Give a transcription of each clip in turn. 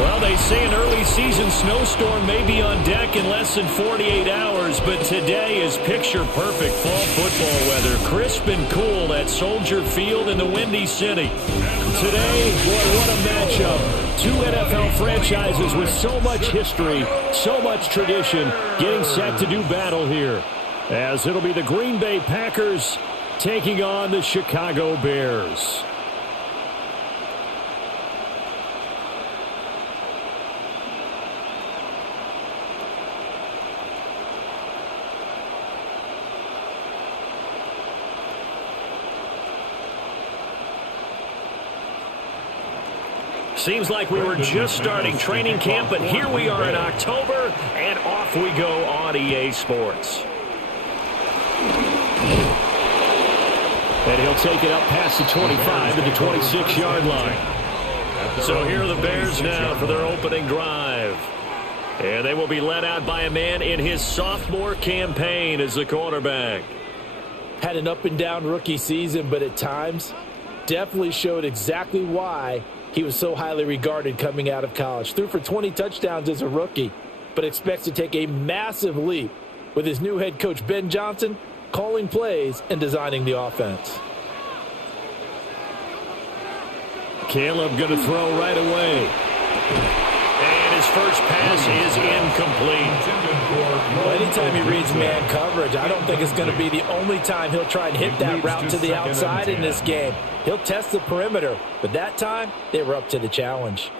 Well, they say an early season snowstorm may be on deck in less than 48 hours, but today is picture-perfect fall football weather. Crisp and cool at Soldier Field in the Windy City. Today, boy, what a matchup. Two NFL franchises with so much history, so much tradition, getting set to do battle here. As it'll be the Green Bay Packers taking on the Chicago Bears. Seems like we were just starting training camp, but here we are in October, and off we go on EA Sports. And he'll take it up past the 25 to the 26-yard line. So here are the Bears now for their opening drive. And they will be led out by a man in his sophomore campaign as the quarterback. Had an up-and-down rookie season, but at times definitely showed exactly why he was so highly regarded coming out of college. Threw for 20 touchdowns as a rookie, but expects to take a massive leap with his new head coach, Ben Johnson, calling plays and designing the offense. Caleb going to throw right away. And his first pass is incomplete. Well, anytime he reads man coverage, I don't think it's going to be the only time he'll try and hit that route to the outside in this game. He'll test the perimeter, but that time they were up to the challenge.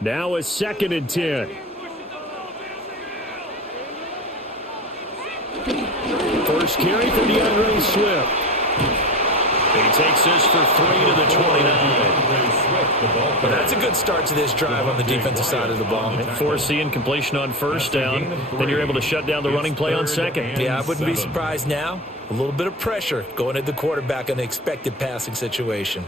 Now a 2nd and 10. First carry for DeAndre Swift. He takes this for 3 to the 29. But that's a good start to this drive on the defensive side of the ball. Force the incompletion on first down. Then you're able to shut down the running play on second. Yeah, I wouldn't be surprised now. A little bit of pressure going at the quarterback in the expected passing situation.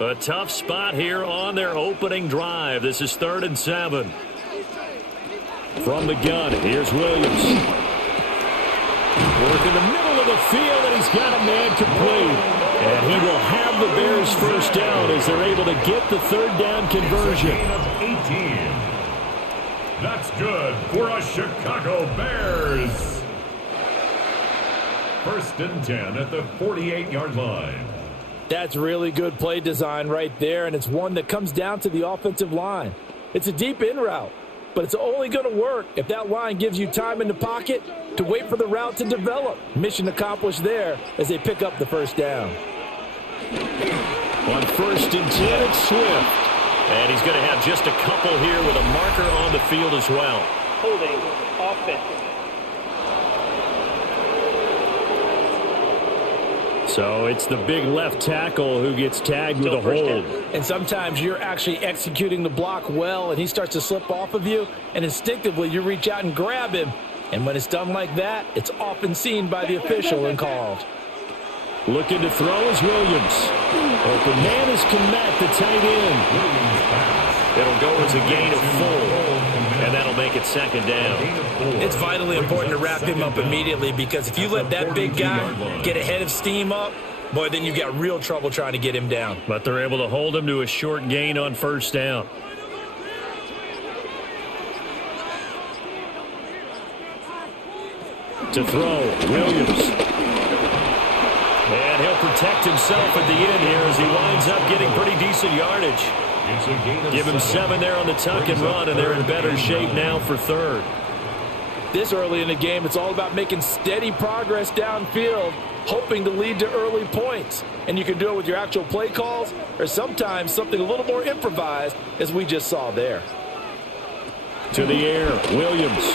A tough spot here on their opening drive. This is 3rd and 7. From the gun, here's Williams. Work in the middle of the field, and he's got a man complete. And he will have the Bears first down as they're able to get the 3rd down conversion. Of 18. That's good for a Chicago Bears. 1st and 10 at the 48-yard line. That's really good play design right there, and it's one that comes down to the offensive line. It's a deep in route, but it's only going to work if that line gives you time in the pocket to wait for the route to develop. Mission accomplished there as they pick up the first down. On 1st and 10, it's Swift. And he's going to have just a couple here with a marker on the field as well. Holding offense. So it's the big left tackle who gets tagged with a hold. And sometimes you're actually executing the block well, and he starts to slip off of you, and instinctively you reach out and grab him. And when it's done like that, it's often seen by the official and called. Looking to throw is Williams. Open man is Kmet, the tight end. It'll go as a gain of 4, and that'll make it 2nd down. It's vitally important to wrap him up immediately, because if you let that big guy get a head of steam up, boy, then you've got real trouble trying to get him down. But they're able to hold him to a short gain on first down. To throw, Williams. And he'll protect himself at the end here as he winds up getting pretty decent yardage. Give him 7 there on the tuck and run, and they're in better shape now for 3rd. This early in the game, it's all about making steady progress downfield, hoping to lead to early points. And you can do it with your actual play calls, or sometimes something a little more improvised, as we just saw there. To the air, Williams.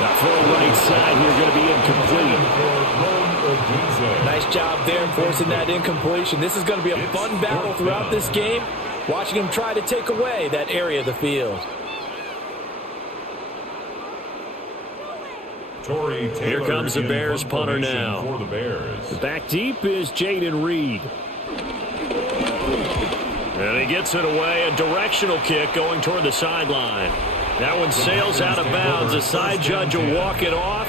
Now throw right side here, going to be incomplete. Nice job there forcing that incompletion. This is going to be a fun battle throughout this game, watching him try to take away that area of the field. Here comes the Bears punter now. For the Bears. Back deep is Jaden Reed. And he gets it away, a directional kick going toward the sideline. That one sails out of bounds. The side judge will walk it off.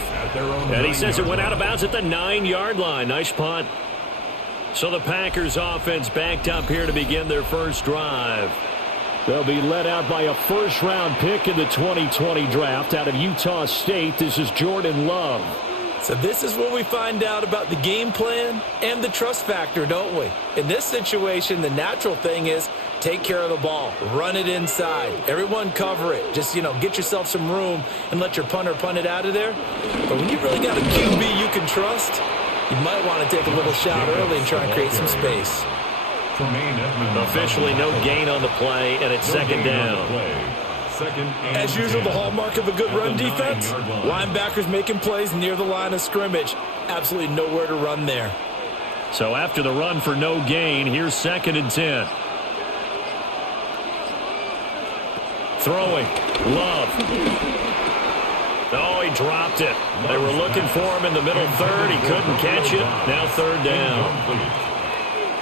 And he says it went out of bounds at the 9-yard line. Nice punt. So the Packers offense backed up here to begin their first drive. They'll be led out by a first-round pick in the 2020 draft out of Utah State. This is Jordan Love. So this is where we find out about the game plan and the trust factor, don't we? In this situation, the natural thing is take care of the ball. Run it inside. Everyone cover it. Just, get yourself some room and let your punter punt it out of there. But when you really got a QB you can trust, you might want to take a little shot early and try and create some space. Officially no gain on the play, and it's second down. As usual, the hallmark of a good run defense, linebackers making plays near the line of scrimmage. Absolutely nowhere to run there. So after the run for no gain, here's 2nd and 10. Throwing. Love. Oh, he dropped it. They were looking for him in the middle third. He couldn't catch it. Now 3rd down.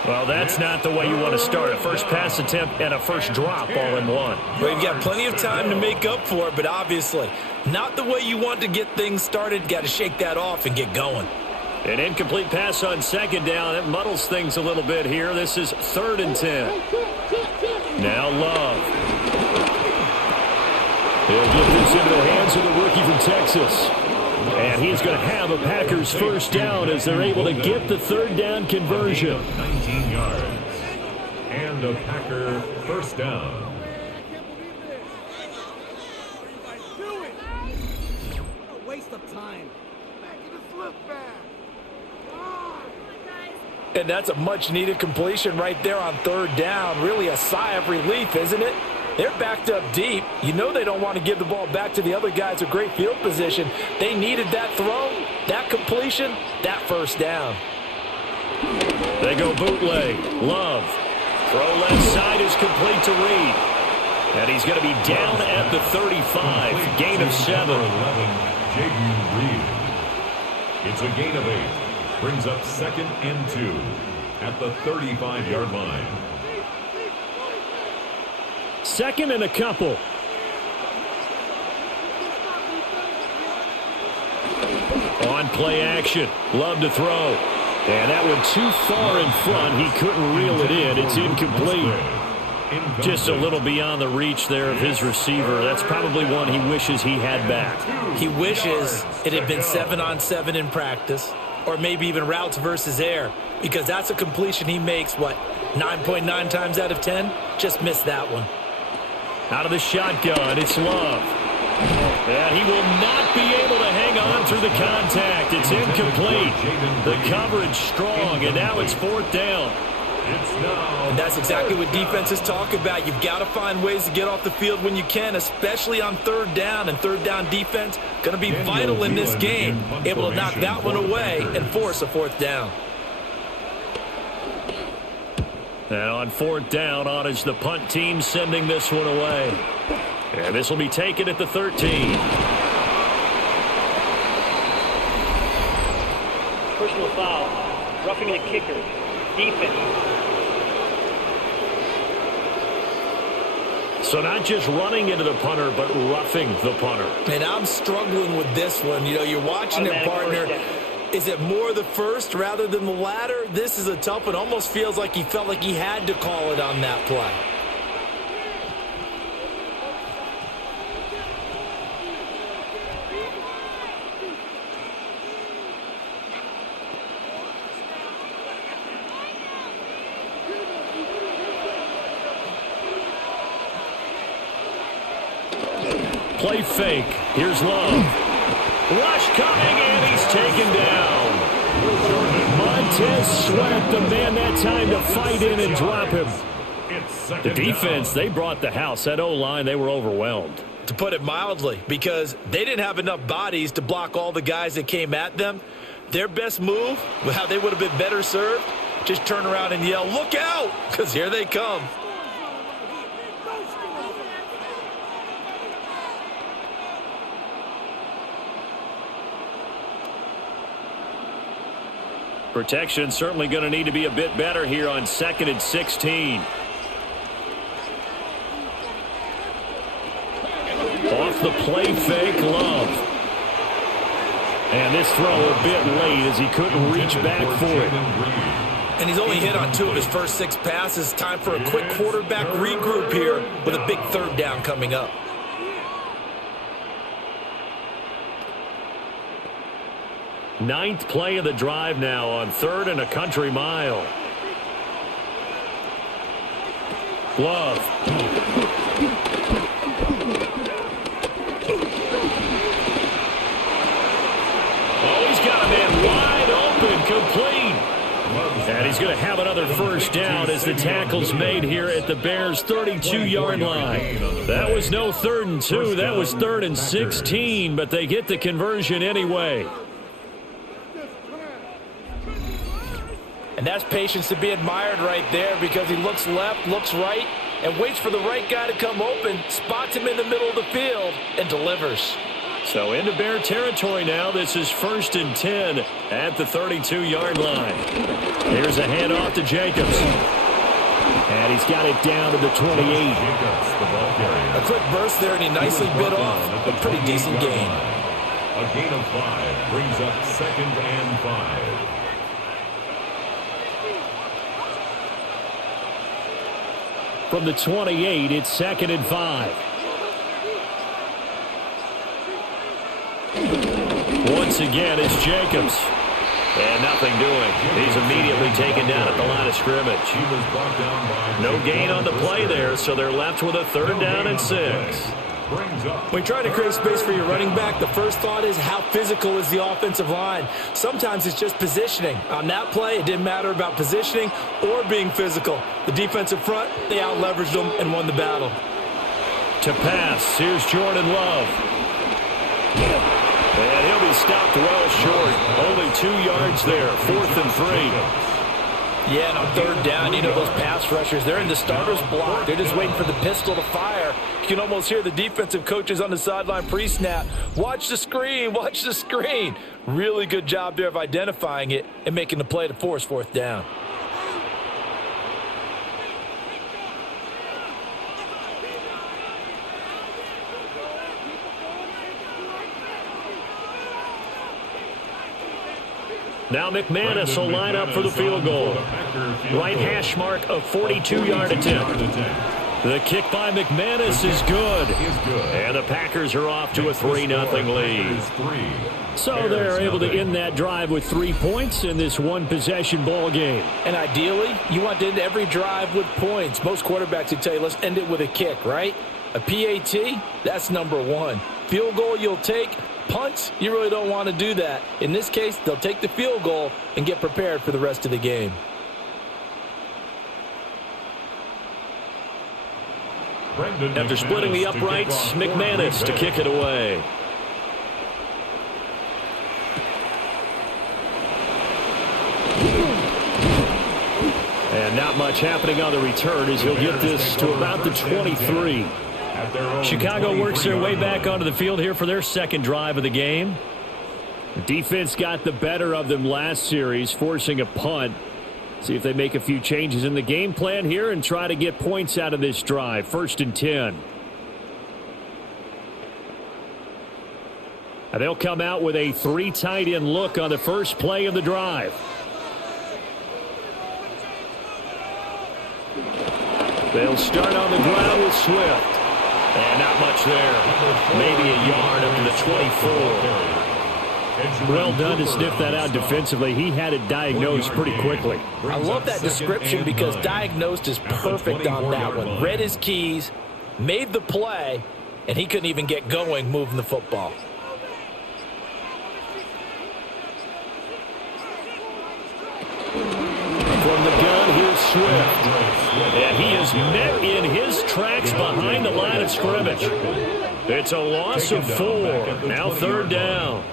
Well, that's not the way you want to start. A first pass attempt and a first drop all in one. Well, you've got plenty of time to make up for it, but obviously not the way you want to get things started. Got to shake that off and get going. An incomplete pass on 2nd down. It muddles things a little bit here. This is 3rd and 10. Now Love. He'll get this into the hands of the rookie from Texas. And he's going to have a Packers first down as they're able to get the 3rd down conversion. 19 yards. And a Packer first down. A waste of time. Making us look bad. And that's a much-needed completion right there on 3rd down. Really a sigh of relief, isn't it? They're backed up deep. You know they don't want to give the ball back to the other guys with great field position. They needed that throw, that completion, that first down. They go bootleg. Love. Throw left side is complete to Reed. And he's going to be down at the 35. Gain of 7. 11, Jaden Reed. It's a gain of 8. Brings up 2nd and 2 at the 35-yard line. 2nd and a couple. On play action. Love to throw. And that one too far in front. He couldn't reel it in. It's incomplete. Just a little beyond the reach there of his receiver. That's probably one he wishes he had back. He wishes it had been 7-on-7 in practice, or maybe even routes versus air, because that's a completion he makes, 9.9 times out of 10? Just missed that one. Out of the shotgun, it's Love. And he will not be able to hang on through the contact. It's incomplete. The coverage strong, and now it's 4th down. And that's exactly what defenses talk about. You've got to find ways to get off the field when you can, especially on 3rd down. And 3rd down defense going to be vital in this game. Able to knock that one away and force a 4th down. And on 4th down, on is the punt team sending this one away. And this will be taken at the 13. Personal foul. Roughing the kicker. Defense. So not just running into the punter, but roughing the punter. And I'm struggling with this one. You're watching it, partner. Is it more the first rather than the latter? This is a tough one. Almost feels like he felt like he had to call it on that play. Play fake. Here's Love. Rush coming, and he's taken down. Montez Sweat, the man that time to fight in and drop him. The defense, they brought the house. That O-line, they were overwhelmed. To put it mildly, because they didn't have enough bodies to block all the guys that came at them. Their best move, how they would have been better served, just turn around and yell, "Look out!" because here they come. Protection certainly going to need to be a bit better here on 2nd and 16. Off the play fake, Love. And this throw a bit late as he couldn't reach back for it. And he's only hit on 2 of his first 6 passes. Time for a quick quarterback regroup here with a big 3rd down coming up. Ninth play of the drive now on 3rd and a country mile. Love. Oh, he's got a man wide open, complete. And he's going to have another first down as the tackle's made here at the Bears' 32-yard line. That was no 3rd and 2. That was 3rd and 16, but they get the conversion anyway. And that's patience to be admired right there, because he looks left, looks right, and waits for the right guy to come open, spots him in the middle of the field, and delivers. So into Bear territory now. This is 1st and 10 at the 32-yard line. Here's a handoff to Jacobs. And he's got it down to the 28. A quick burst there, and he nicely bit off a pretty decent gain. A gain of 5 brings up 2nd and 5. From the 28, it's 2nd and 5. Once again, it's Jacobs. And nothing doing. He's immediately taken down at the line of scrimmage. No gain on the play there, so they're left with a 3rd down and 6. When you try to create space for your running back, the first thought is how physical is the offensive line. Sometimes it's just positioning. On that play, it didn't matter about positioning or being physical. The defensive front, they out-leveraged them and won the battle. To pass, here's Jordan Love. And he'll be stopped well short. Only 2 yards there, 4th and 3. Yeah, and on 3rd down, you know those pass rushers, they're in the starter's block. They're just waiting for the pistol to fire. You can almost hear the defensive coaches on the sideline pre-snap. Watch the screen, watch the screen. Really good job there of identifying it and making the play to force 4th down. Now McManus will line up for the field goal. Right hash mark, a 42-yard attempt. The kick by McManus is good. And the Packers are off to a 3-0 lead. So they're able to end that drive with 3 points in this one-possession ball game. And ideally, you want to end every drive with points. Most quarterbacks would tell you, let's end it with a kick, right? A PAT, that's number 1. Field goal you'll take. Punts, you really don't want to do that. In this case, they'll take the field goal and get prepared for the rest of the game. After splitting the uprights, McManus to kick it away. And not much happening on the return as he'll get this to about the 23. Chicago works their way back onto the field here for their 2nd drive of the game. The defense got the better of them last series, forcing a punt. See if they make a few changes in the game plan here and try to get points out of this drive. 1st and 10. And they'll come out with a 3 tight end look on the first play of the drive. They'll start on the ground with Swift. And not much there. Maybe a yard up to the 24. Well done to sniff that out defensively. He had it diagnosed pretty quickly. I love that description because diagnosed is perfect on that one. Read his keys, made the play, and he couldn't even get going moving the football. From the gun, here's Swift. And he is met in his tracks behind the line of scrimmage. It's a loss of 4. Now 3rd down.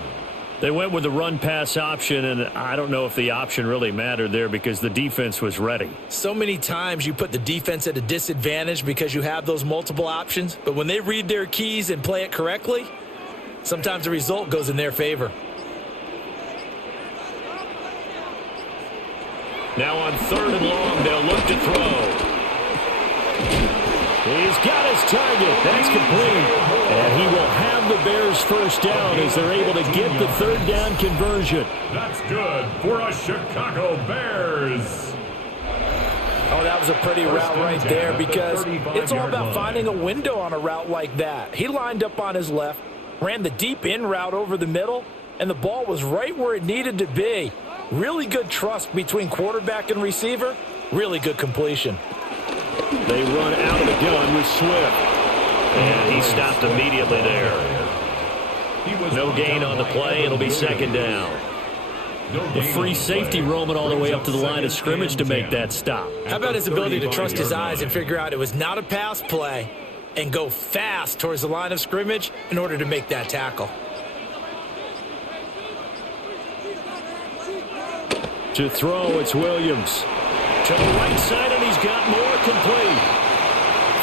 They went with the run-pass option, and I don't know if the option really mattered there because the defense was ready. So many times you put the defense at a disadvantage because you have those multiple options, but when they read their keys and play it correctly, sometimes the result goes in their favor. Now on 3rd and long, they'll look to throw. He's got his target. That's complete. And he will have the Bears' first down as they're able to get the 3rd down conversion. That's good for a Chicago Bears. Oh, that was a pretty route right there because it's all about finding a window on a route like that. He lined up on his left, ran the deep in route over the middle, and the ball was right where it needed to be. Really good trust between quarterback and receiver. Really good completion. They run out of the gun with Swift. And he stopped immediately there. No gain on the play. It'll be second down. The free safety roaming all the way up to the line of scrimmage to make that stop. How about his ability to trust his eyes and figure out it was not a pass play and go fast towards the line of scrimmage in order to make that tackle. To throw, it's Williams. To the right side, and he's got more complete.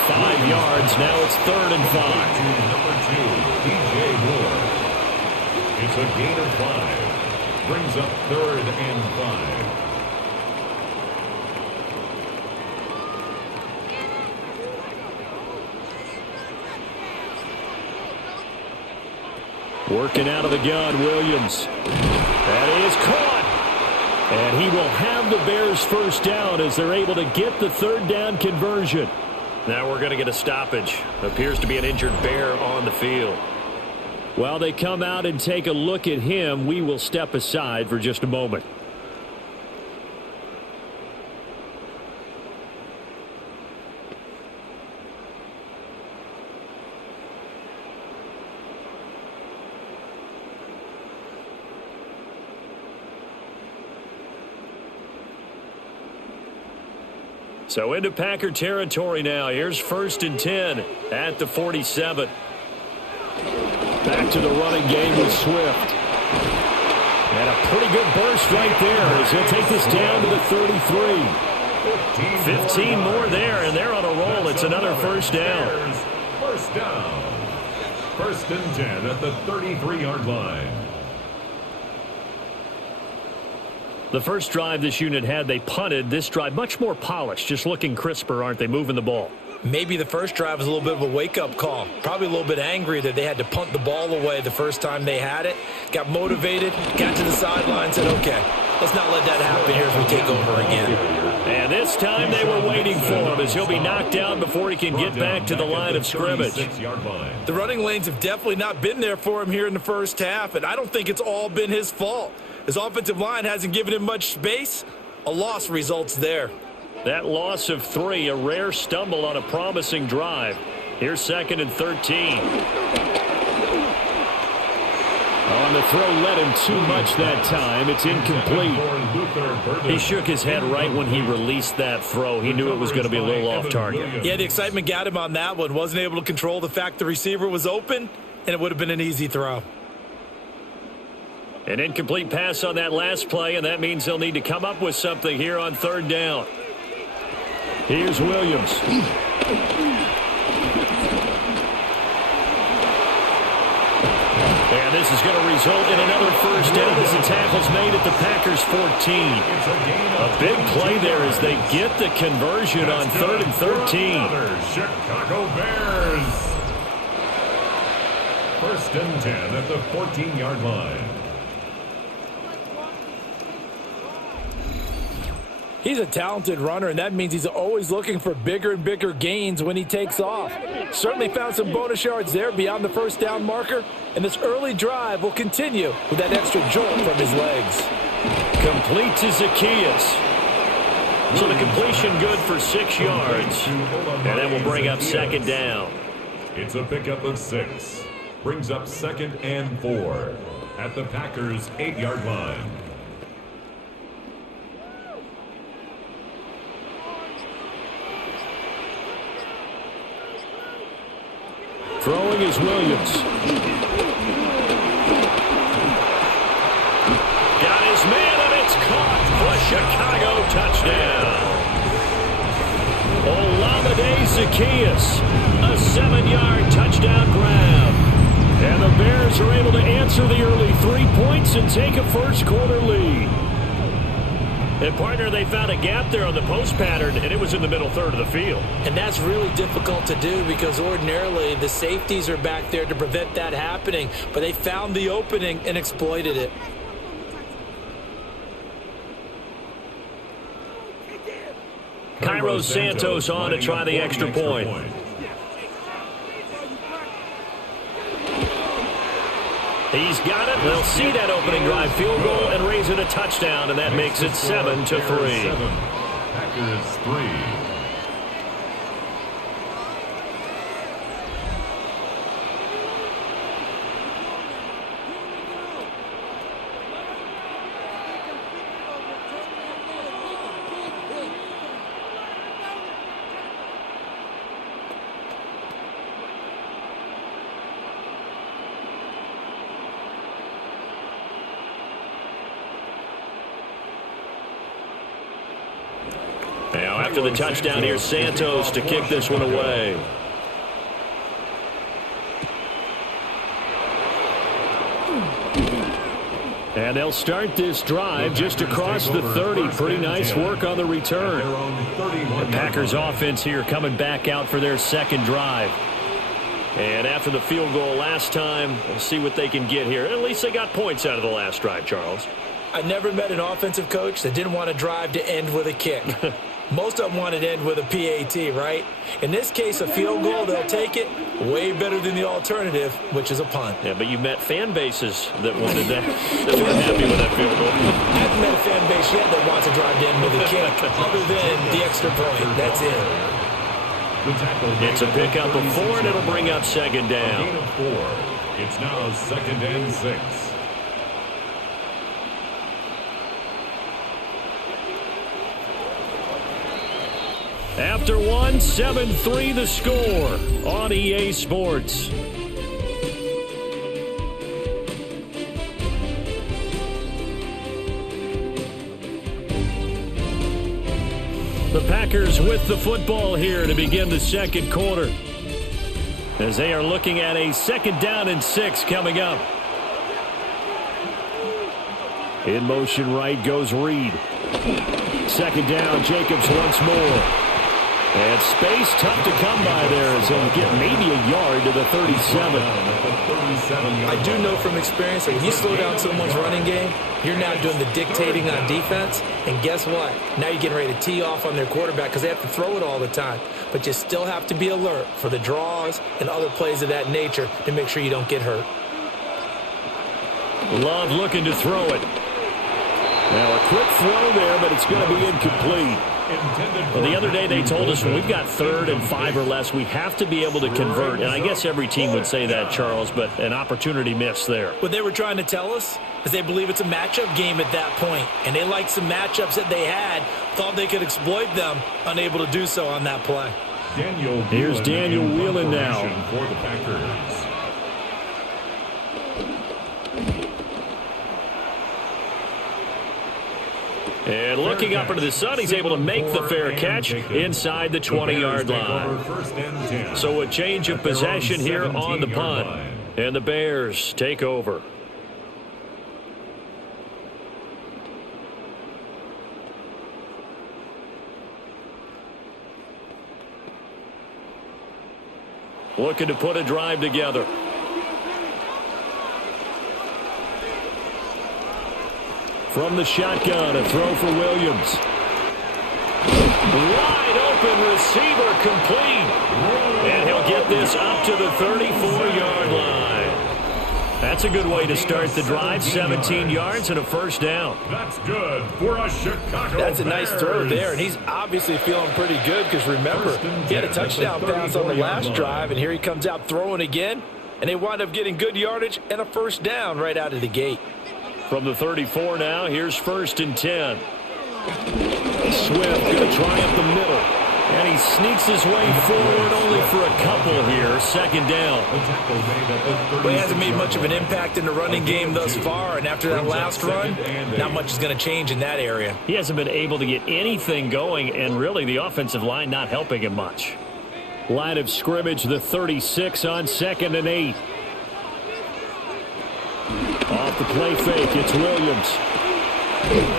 5 yards. Now it's 3rd and 5. Number 2, DJ Moore. It's a gain of 5. Brings up 3rd and 5. Working out of the gun, Williams. That is caught. And he will have the Bears first down as they're able to get the 3rd down conversion. Now we're going to get a stoppage. Appears to be an injured Bear on the field. While they come out and take a look at him, we will step aside for just a moment. So into Packer territory now. Here's 1st and 10 at the 47. Back to the running game with Swift. And a pretty good burst right there as he'll take this down to the 33. 15 more there, and they're on a roll. It's another first down. First down. 1st and 10 at the 33-yard line. The first drive this unit had, they punted. This drive, much more polished, just looking crisper, aren't they, moving the ball? Maybe the first drive was a little bit of a wake-up call. Probably a little bit angry that they had to punt the ball away the first time they had it. Got motivated, got to the sideline, said, okay, let's not let that happen here as we take over again. And this time they were waiting for him as he'll be knocked down before he can get back to the line of scrimmage. The running lanes have definitely not been there for him here in the first half, and I don't think it's all been his fault. His offensive line hasn't given him much space. A loss results there. That loss of 3, a rare stumble on a promising drive. Here's 2nd and 13. On the throw, led him too much that time. It's incomplete. He shook his head right when he released that throw. He knew it was going to be a little off target. Yeah, the excitement got him on that one. Wasn't able to control the fact the receiver was open, and it would have been an easy throw. An incomplete pass on that last play, and that means they'll need to come up with something here on 3rd down. Here's Williams. And this is going to result in another first down as the tackle's made at the Packers 14. A big play there as they get the conversion on 3rd and 13. Chicago Bears. 1st and 10 at the 14-yard line. He's a talented runner, and that means he's always looking for bigger and bigger gains when he takes off. Certainly found some bonus yards there beyond the first down marker, and this early drive will continue with that extra jolt from his legs. Complete to Zacchaeus. So the completion good for 6 yards, and that will bring up 2nd down. It's a pickup of 6. Brings up 2nd and 4 at the Packers' 8-yard line. Throwing is Williams. Got his man, and it's caught for a Chicago touchdown. Olamide Zacchaeus, a 7-yard touchdown grab. And the Bears are able to answer the early 3 points and take a first-quarter lead. And, partner, they found a gap there on the post pattern, and it was in the middle third of the field. And that's really difficult to do because ordinarily the safeties are back there to prevent that happening. But they found the opening and exploited it. Cairo Santos on to try the extra point. He's got it. They'll see that opening drive field goal and raise it a touchdown, and that makes it 7-3. Packers 3. Now after the touchdown, here's Santos to kick this one away. And they'll start this drive just across the 30. Pretty nice work on the return. The Packers offense here coming back out for their second drive. And after the field goal last time, we'll see what they can get here. At least they got points out of the last drive, Charles. I never met an offensive coach that didn't want to drive to end with a kick. Most of them wanted to end with a PAT, right? In this case, a field goal, they'll take it. Way better than the alternative, which is a punt. Yeah, but you met fan bases that wanted that, that weren't happy with that field goal. I haven't met a fan base yet that wants to drive to end with a kick, other than the extra point. That's it. It's a pickup of 4, and it'll bring up second down. It's now 2nd and 6. After one, 7-3 the score on EA Sports. The Packers with the football here to begin the second quarter, as they are looking at a 2nd down and 6 coming up. In motion right goes Reed. 2nd down, Jacobs once more. And space tough to come by there as he'll get maybe a yard to the 37. I do know from experience that when you slow down someone's running game, you're now doing the dictating on defense. And guess what? Now you're getting ready to tee off on their quarterback because they have to throw it all the time. But you still have to be alert for the draws and other plays of that nature to make sure you don't get hurt. Love looking to throw it. Now a quick throw there, but it's going to be incomplete. Well, the other day they told us when we've got 3rd and 5 or less, we have to be able to convert. And I guess every team would say that, Charles, but an opportunity missed there. What they were trying to tell us is they believe it's a matchup game at that point. And they liked some matchups that they had, thought they could exploit them, unable to do so on that play. Here's Daniel Whelan now. For the Packers. And looking up into the sun, he's able to make the fair catch inside the 20-yard line. So a change of possession here on the punt. And the Bears take over. Looking to put a drive together. From the shotgun, a throw for Williams. Wide open receiver complete. And he'll get this up to the 34-yard line. That's a good way to start the drive. 17 yards and a 1st down. That's good for a Chicago That's a nice throw there, and he's obviously feeling pretty good because remember, he had a touchdown pass on the last drive, and here he comes out throwing again, and they wind up getting good yardage and a 1st down right out of the gate. From the 34 now, here's 1st and 10. Swift going to try up the middle. And he sneaks his way forward only for a couple here. 2nd down. Well, he hasn't made much of an impact in the running game thus far, and after that last run, not much is going to change in that area. He hasn't been able to get anything going, and really the offensive line not helping him much. Line of scrimmage, the 36 on 2nd and 8. Off the play fake, it's Williams.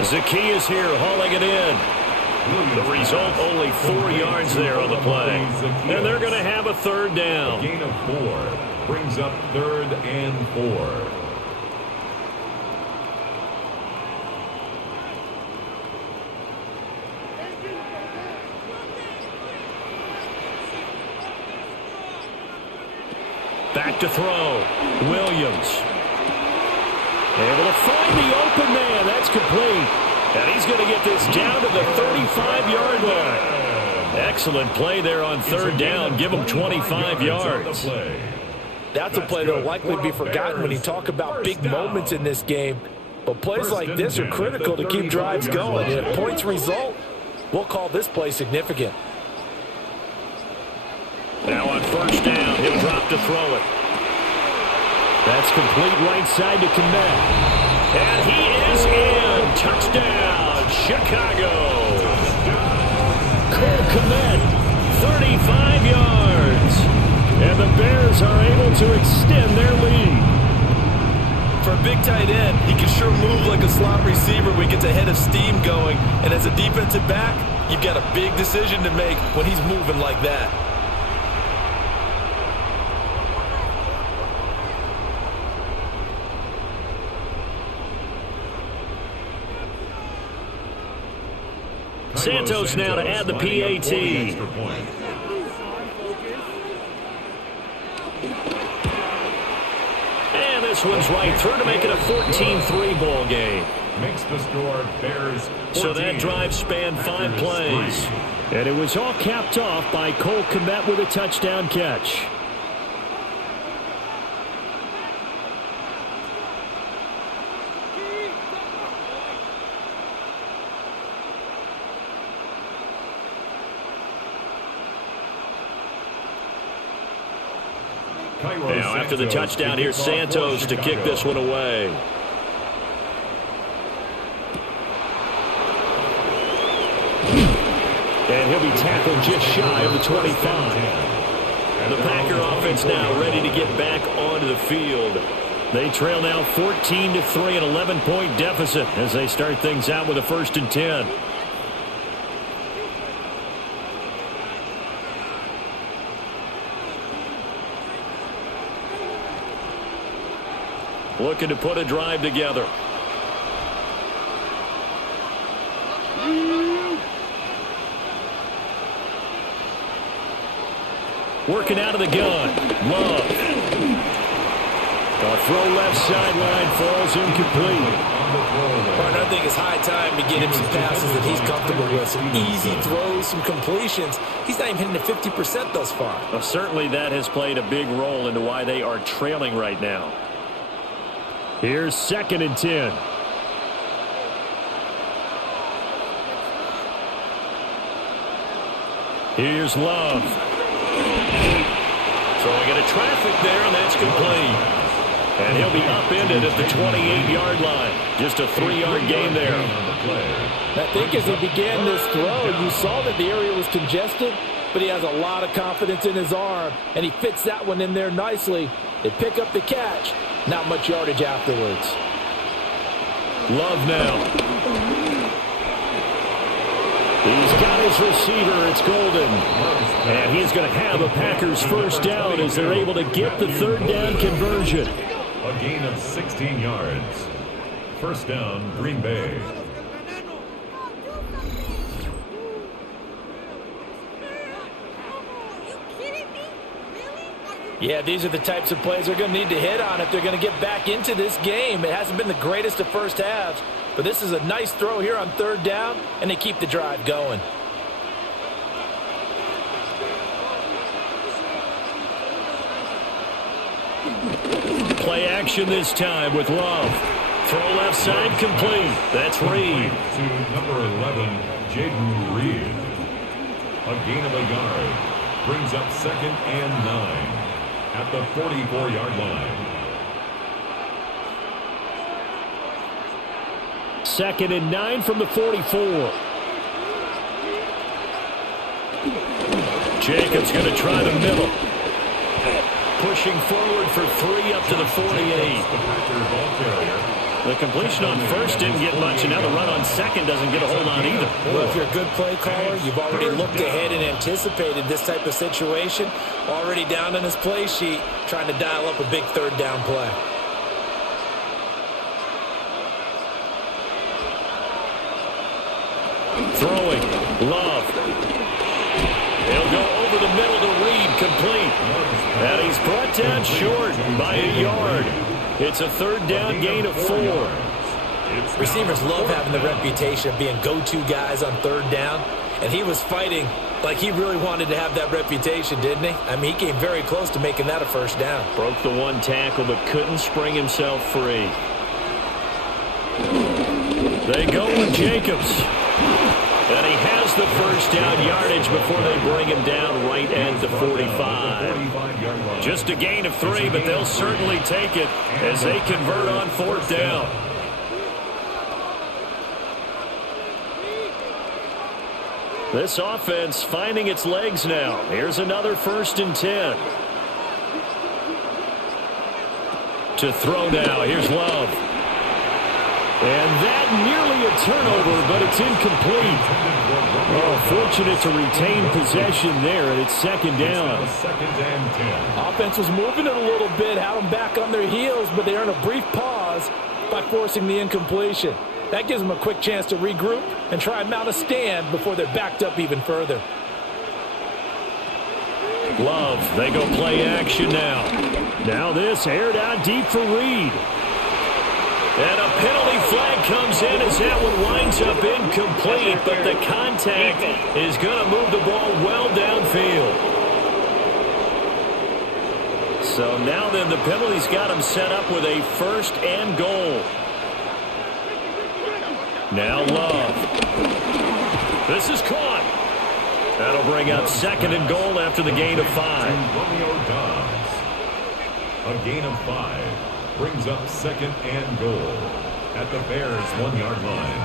Zacchaeus here hauling it in. The result, only 4 yards there on the play. And they're going to have a 3rd down. Gain of 4 brings up 3rd and 4. to throw. Williams. Able to find the open man. That's complete. And he's going to get this down to the 35-yard line. Excellent play there on third down. Give him 25 yards. That's a play that will likely be forgotten when you talk about big moments in this game. But plays like this are critical to keep drives going. And if points result, we'll call this play significant. Now on first down, he'll drop to throw it. That's complete right side to Kmet. And he is in. Touchdown, Chicago. Cole Kmet, 35 yards. And the Bears are able to extend their lead. For a big tight end, he can sure move like a slot receiver when he gets a head of steam going. And as a defensive back, you've got a big decision to make when he's moving like that. Santos now to add the PAT. And this one's right through to make it a 14-3 ball game. Makes the score Bears 14. So that drive spanned 5 plays. And it was all capped off by Cole Kmet with a touchdown catch. Now, after the touchdown, here's Santos to kick this one away. And he'll be tackled just shy of the 25. The Packer offense now ready to get back onto the field. They trail now 14-3, an 11-point deficit as they start things out with a 1st and 10. Looking to put a drive together. Working out of the gun. Love. A throw left sideline falls incomplete. Partner, I think it's high time to get him some passes that he's comfortable with. Some easy throws, some completions. He's not even hitting the 50% thus far. Well, certainly that has played a big role into why they are trailing right now. Here's 2nd and 10. Here's Love. Throwing into traffic there, and that's complete. And he'll be upended at the 28-yard line. Just a 3-yard gain there. I think as he began this throw, you saw that the area was congested, but he has a lot of confidence in his arm, and he fits that one in there nicely. They pick up the catch. Not much yardage afterwards. Love now. He's got his receiver. It's Golden. And he's going to have a Packers 1st down as they're able to get the 3rd down conversion. A gain of 16 yards. 1st down, Green Bay. Yeah, these are the types of plays they're going to need to hit on if they're going to get back into this game. It hasn't been the greatest of first halves, but this is a nice throw here on 3rd down, and they keep the drive going. Play action this time with Love. Throw left side complete. That's Reed. To number 11, Jaden Reed. A gain of a yard. Brings up 2nd and 9. At the 44-yard line. 2nd and 9 from the 44. Jacobs going to try the middle. Pushing forward for 3 up to the 48. The completion on 1st didn't get much, and now the run on 2nd doesn't get a hold on either. Well, if you're a good play caller, you've already looked ahead and anticipated this type of situation. Already down on his play sheet, trying to dial up a big 3rd down play. Throwing. Love. They'll go over the middle to Reed, complete. And he's brought down short by a yard. It's a third down gain of 4. Receivers love having the reputation of being go-to guys on third down, and he was fighting like he really wanted to have that reputation, didn't he? I mean, he came very close to making that a first down. Broke the one tackle, but couldn't spring himself free. They go with Jacobs. And he has the first down yardage before they bring him down right at the 45. Just a gain of 3, but they'll certainly take it as they convert on fourth down. This offense finding its legs now. Here's another 1st and 10. To throw now. Here's Love. And that nearly a turnover, but it's incomplete. Oh, fortunate to retain possession there, and it's second down. Offense was moving it a little bit, had them back on their heels, but they earned a brief pause by forcing the incompletion. That gives them a quick chance to regroup and try and mount a stand before they're backed up even further. Love, they go play action now. Now this aired out deep for Reed. And a penalty flag comes in as that one winds up incomplete, but the contact is going to move the ball well downfield. So now then the penalty's got him set up with a 1st and goal. Now Love. This is caught. That'll bring up 2nd and goal after the gain of 5. A gain of 5. Brings up 2nd and goal at the Bears' 1-yard line.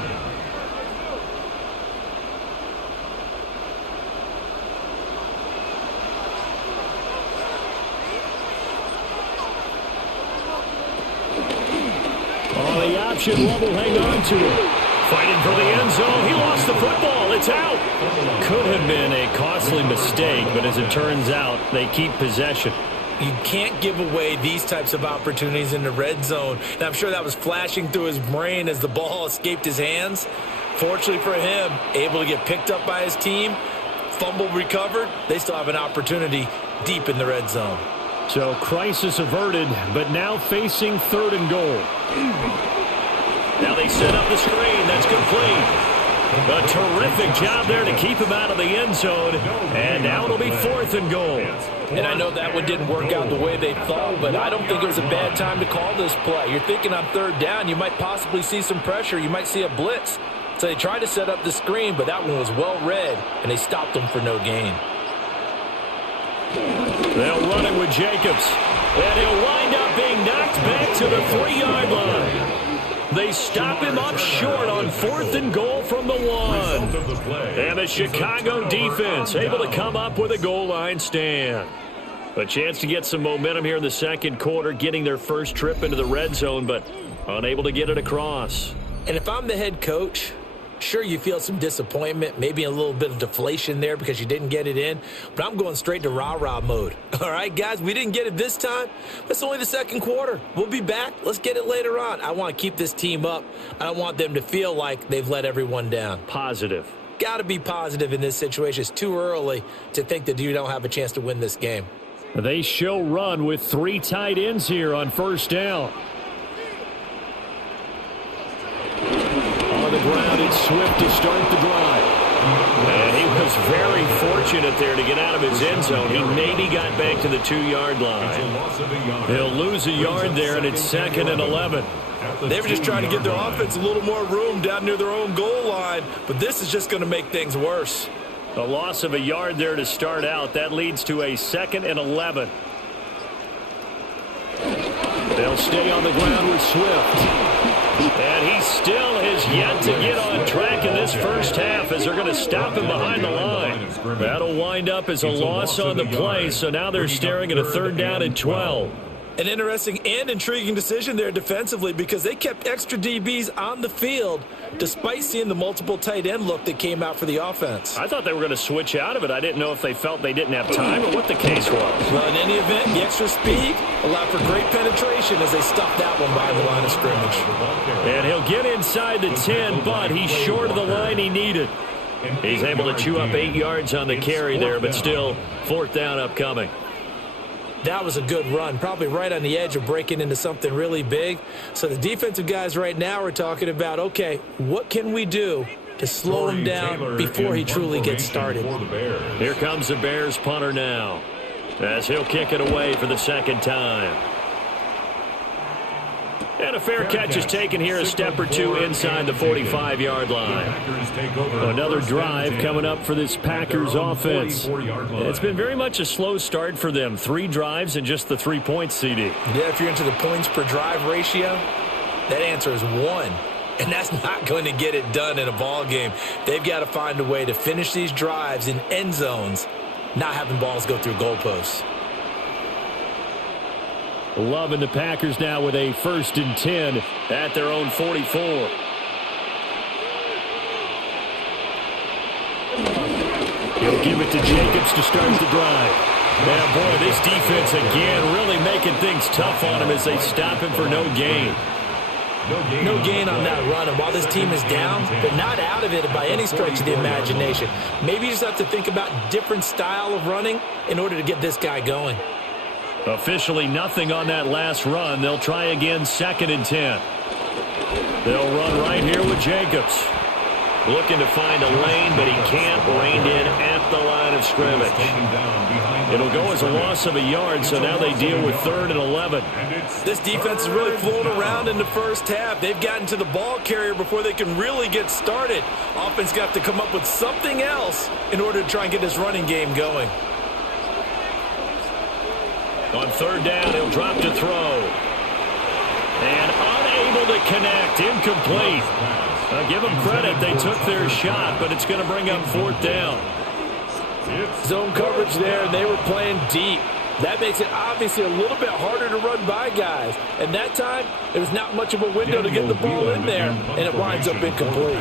Oh, the option level, hang on to it. Fighting for the end zone. He lost the football. It's out. Could have been a costly mistake, but as it turns out, they keep possession. You can't give away these types of opportunities in the red zone. And I'm sure that was flashing through his brain as the ball escaped his hands. Fortunately for him, able to get picked up by his team, fumble recovered. They still have an opportunity deep in the red zone. So crisis averted, but now facing 3rd and goal. Now they set up the screen. That's complete. A terrific job there to keep him out of the end zone. And now it'll be 4th and goal. And I know that one didn't work out the way they thought, but I don't think it was a bad time to call this play. You're thinking on 3rd down, you might possibly see some pressure. You might see a blitz. So they tried to set up the screen, but that one was well read, and they stopped them for no gain. They'll run it with Jacobs. And he'll wind up being knocked back to the 3-yard line. They stop him up short on 4th and goal from the 1. And the Chicago defense able to come up with a goal line stand. A chance to get some momentum here in the 2nd quarter, getting their first trip into the red zone, but unable to get it across. And if I'm the head coach, sure, you feel some disappointment, maybe a little bit of deflation there because you didn't get it in, but I'm going straight to rah-rah mode. All right, guys, we didn't get it this time. That's only the 2nd quarter. We'll be back. Let's get it later on. I want to keep this team up. I don't want them to feel like they've let everyone down. Positive. Got to be positive in this situation. It's too early to think that you don't have a chance to win this game. They show run with 3 tight ends here on 1st down. On the ground, it's Swift to start the drive. And he was very fortunate there to get out of his end zone. He maybe got back to the 2-yard line. He'll lose a yard there, and it's 2nd and 11. They were just trying to give their offense a little more room down near their own goal line, but this is just going to make things worse. A loss of a yard there to start out. That leads to a 2nd and 11. They'll stay on the ground with Swift. And he still has yet to get on track in this first half as they're going to stop him behind the line. That'll wind up as a loss on the play, so now they're staring at a 3rd down and 12. An interesting and intriguing decision there defensively because they kept extra DBs on the field despite seeing the multiple tight end look that came out for the offense. I thought they were going to switch out of it. I didn't know if they felt they didn't have time or what the case was. Well, in any event, the extra speed allowed for great penetration as they stopped that one by the line of scrimmage. And he'll get inside the 10, but he's short of the line he needed. He's able to chew up 8 yards on the carry there, but still 4th down upcoming. That was a good run, probably right on the edge of breaking into something really big. So the defensive guys right now are talking about, okay, what can we do to slow him down before he truly gets started? Here comes the Bears punter now, as he'll kick it away for the second time. And a fair catch is taken here, a step or two inside the 45-yard line. Another drive coming up for this Packers offense. It's been very much a slow start for them. 3 drives and just the 3 points, CD. Yeah, if you're into the points per drive ratio, that answer is 1. And that's not going to get it done in a ball game. They've got to find a way to finish these drives in end zones, not having balls go through goalposts. Loving the Packers now with a 1st and 10 at their own 44. He'll give it to Jacobs to start the drive. Now, boy, this defense again really making things tough on him as they stop him for no gain. No gain on that run, and while this team is down, they're not out of it by any stretch of the imagination. Maybe you just have to think about different style of running in order to get this guy going. Officially nothing on that last run. They'll try again, 2nd and 10. They'll run right here with Jacobs. Looking to find a lane, but he can't. Reined in at the line of scrimmage. It'll go as a loss of a yard, so now they deal with 3rd and 11. This defense is really flown around in the first half. They've gotten to the ball carrier before they can really get started. Offense got to come up with something else in order to try and get this running game going. On 3rd down, he'll drop to throw. And unable to connect. Incomplete. Give them credit. They took their shot, but it's going to bring up 4th down. Zone coverage there, and they were playing deep. That makes it obviously a little bit harder to run by guys. And that time, there was not much of a window to get the ball in there, and it winds up incomplete.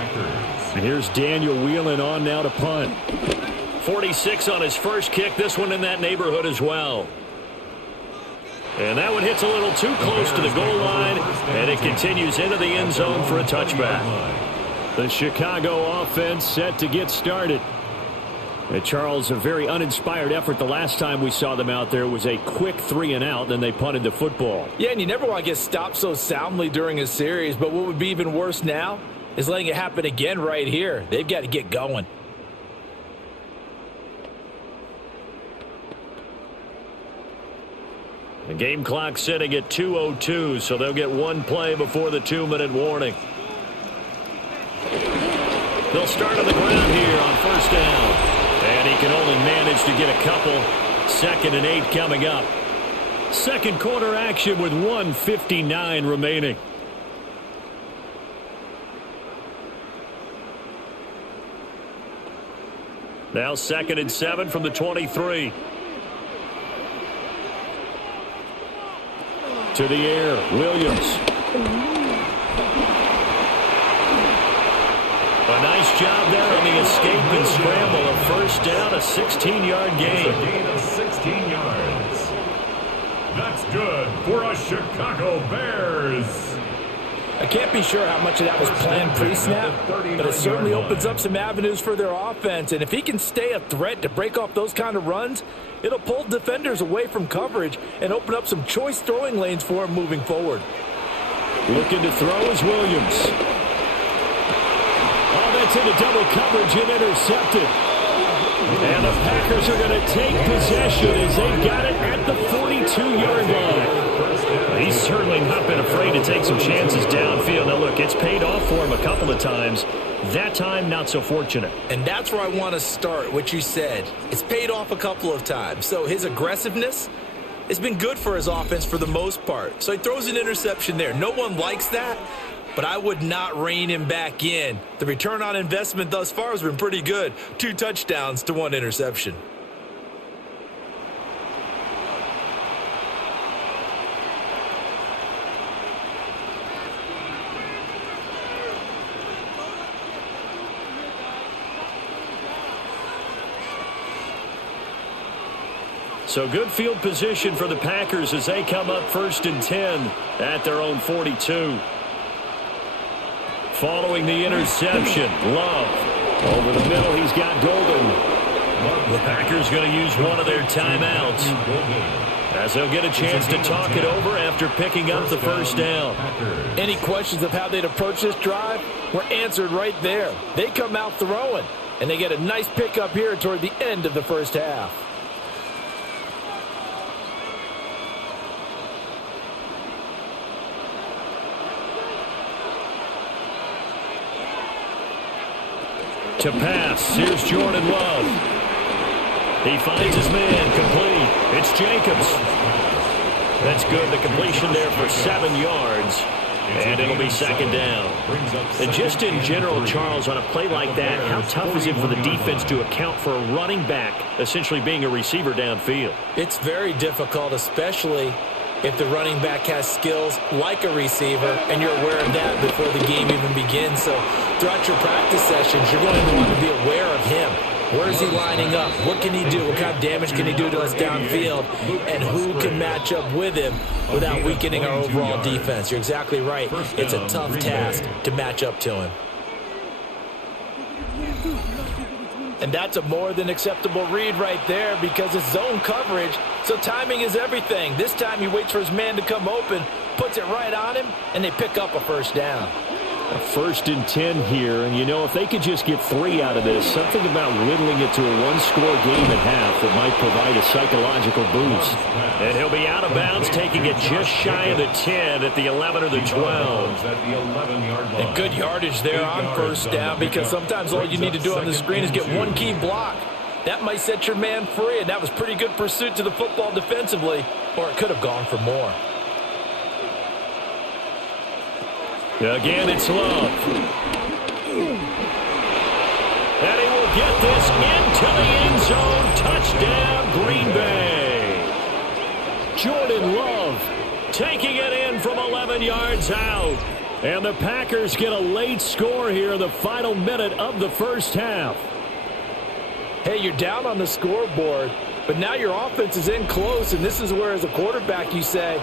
And here's Daniel Whelan on now to punt. 46 on his first kick. This one in that neighborhood as well. And that one hits a little too close to the goal line, and it continues into the end zone for a touchback. The Chicago offense set to get started. And Charles, a very uninspired effort the last time we saw them out there was a quick 3 and out, then they punted the football. Yeah, and you never want to get stopped so soundly during a series, but what would be even worse now is letting it happen again right here. They've got to get going. The game clock sitting at 2:02, so they'll get 1 play before the 2-minute warning. They'll start on the ground here on 1st down. And he can only manage to get a couple. 2nd and 8 coming up. Second quarter action with 1:59 remaining. Now 2nd and 7 from the 23. To the air, Williams. A nice job there on the escape and scramble. A 1st down, a 16-yard gain. A gain of 16 yards. That's good for a Chicago Bears. I can't be sure how much of that was planned pre-snap, but it certainly opens up some avenues for their offense. And if he can stay a threat to break off those kind of runs, it'll pull defenders away from coverage and open up some choice throwing lanes for him moving forward. Looking to throw is Williams. Oh, that's into double coverage and intercepted. And the Packers are going to take possession as they got it at the 42-yard line. He's certainly not been afraid to take some chances downfield. Now, look, it's paid off for him a couple of times. That time, not so fortunate. And that's where I want to start, what you said. It's paid off a couple of times. So his aggressiveness has been good for his offense for the most part. So he throws an interception there. No one likes that, but I would not rein him back in. The return on investment thus far has been pretty good. 2 touchdowns to 1 interception. So good field position for the Packers as they come up 1st and 10 at their own 42. Following the interception, Love. Over the middle, he's got Golden. The Packers going to use one of their timeouts. as they'll get a chance to talk it over after picking up the first down. Any questions of how they'd approach this drive were answered right there. They come out throwing, and they get a nice pickup here toward the end of the first half. To pass, here's Jordan Love. He finds his man, complete. It's Jacobs. That's good, the completion there for 7 yards. And it'll be second down. And just in general, Charles, on a play like that, how tough is it for the defense to account for a running back essentially being a receiver downfield? It's very difficult, especially if the running back has skills like a receiver, and you're aware of that before the game even begins. So throughout your practice sessions, you're going to want to be aware of him. Where is he lining up? What can he do? What kind of damage can he do to us downfield? And who can match up with him without weakening our overall defense? You're exactly right. It's a tough task to match up to him. And that's a more than acceptable read right there because it's zone coverage, so timing is everything. This time he waits for his man to come open, puts it right on him, and they pick up a first down. A 1st and 10 here, and you know, if they could just get 3 out of this, something about whittling it to a one-score game at half that might provide a psychological boost. And he'll be out of bounds, taking it just shy of the 10 at the 11 or the 12. And good yardage there on first down because sometimes all you need to do on the screen is get one key block. That might set your man free, and that was pretty good pursuit to the football defensively, or it could have gone for more. Again, it's Love. And he will get this into the end zone. Touchdown, Green Bay. Jordan Love taking it in from 11 yards out. And the Packers get a late score here in the final minute of the first half. Hey, you're down on the scoreboard, but now your offense is in close, and this is where, as a quarterback, you say,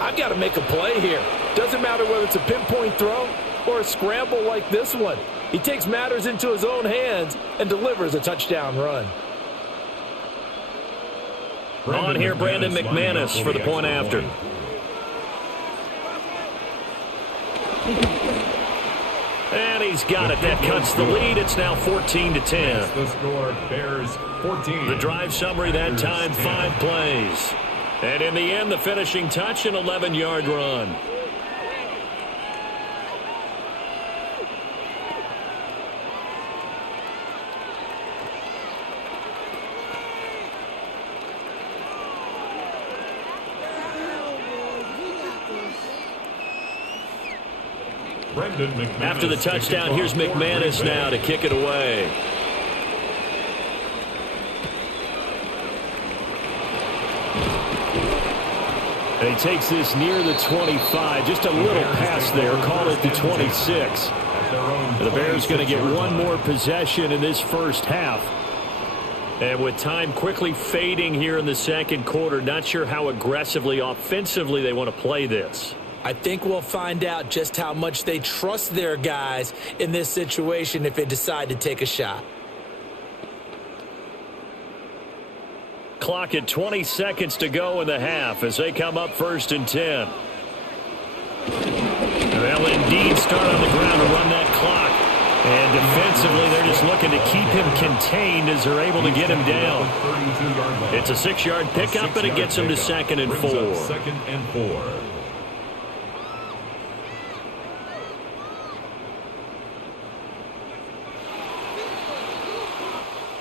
I've got to make a play here. Doesn't matter whether it's a pinpoint throw or a scramble like this one. He takes matters into his own hands and delivers a touchdown run. On here, Brandon McManus for the point after. And he's got it. That cuts the lead. It's now 14-10. The score, Bears 14. The drive summary that time, 5 plays. And in the end, the finishing touch, an 11-yard run. After the touchdown, here's McManus now to kick it away. And he takes this near the 25. Just a little pass there. Call it the 26. The Bears going to get one more possession in this first half. And with time quickly fading here in the second quarter, not sure how aggressively, offensively they want to play this. I think we'll find out just how much they trust their guys in this situation if they decide to take a shot. Clock at 20 seconds to go in the half as they come up 1st and 10. They'll indeed start on the ground to run that clock. And defensively, they're just looking to keep him contained as they're able to get him down. It's a 6-yard pickup, and it gets him to 2nd and 4. 2nd and 4.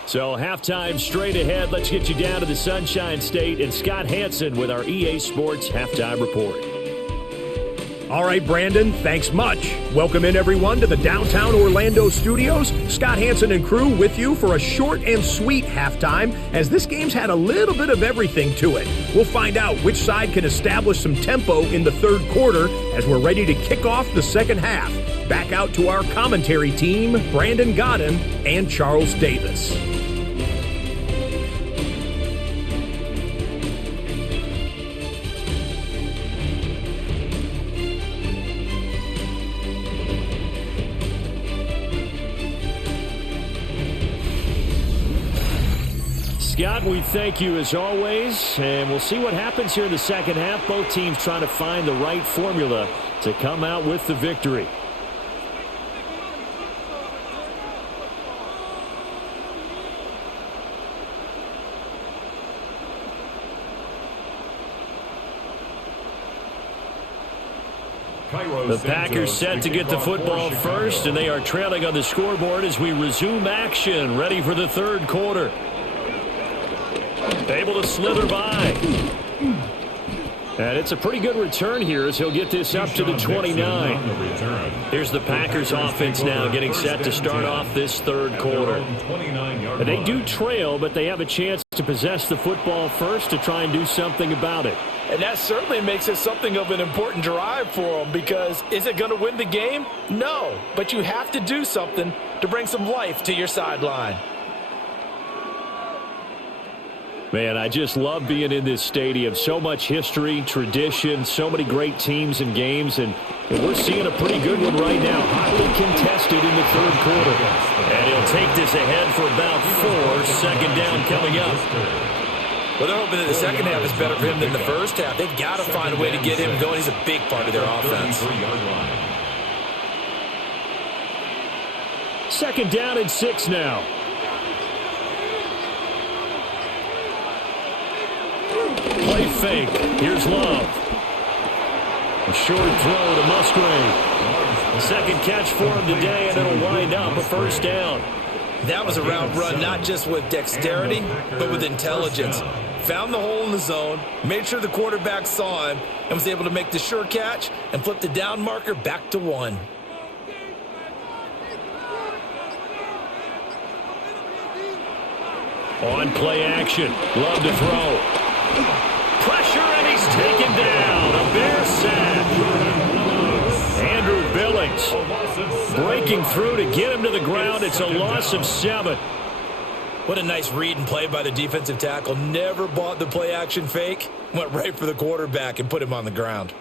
So halftime straight ahead. Let's get you down to the Sunshine State and Scott Hansen with our EA Sports Halftime Report. All right, Brandon, thanks much. Welcome in, everyone, to the downtown Orlando studios. Scott Hansen and crew with you for a short and sweet halftime, as this game's had a little bit of everything to it. We'll find out which side can establish some tempo in the third quarter as we're ready to kick off the second half. Back out to our commentary team, Brandon Godden and Charles Davis. Scott, we thank you as always, and we'll see what happens here in the second half. Both teams trying to find the right formula to come out with the victory. The Packers set to get the football first, and they are trailing on the scoreboard as we resume action, ready for the third quarter. Able to slither by. And it's a pretty good return here as he'll get this up to the 29. Here's the Packers offense now getting set to start off this third quarter. And they do trail, but they have a chance to possess the football first to try and do something about it. And that certainly makes it something of an important drive for them, because is it going to win the game? No, but you have to do something to bring some life to your sideline. Man, I just love being in this stadium. So much history, tradition, so many great teams and games, and we're seeing a pretty good one right now. Highly contested in the third quarter. And he'll take this ahead for about 4. Second down coming up. Well, they're hoping that the second half is better for him than the first half. They've got to find a way to get him going. He's a big part of their offense. Second down and 6 now. Play fake. Here's Love. A short throw to Musgrave. Second catch for him today, and it'll wind up a first down. That was a route run not just with dexterity, but with intelligence. Found the hole in the zone, made sure the quarterback saw him, and was able to make the sure catch and flip the down marker back to 1. On play action. Love to throw. Pressure, and he's taken down. A Bear sack. Andrew Billings breaking through to get him to the ground. It's a loss of 7. What a nice read and play by the defensive tackle. Never bought the play action fake. Went right for the quarterback and put him on the ground.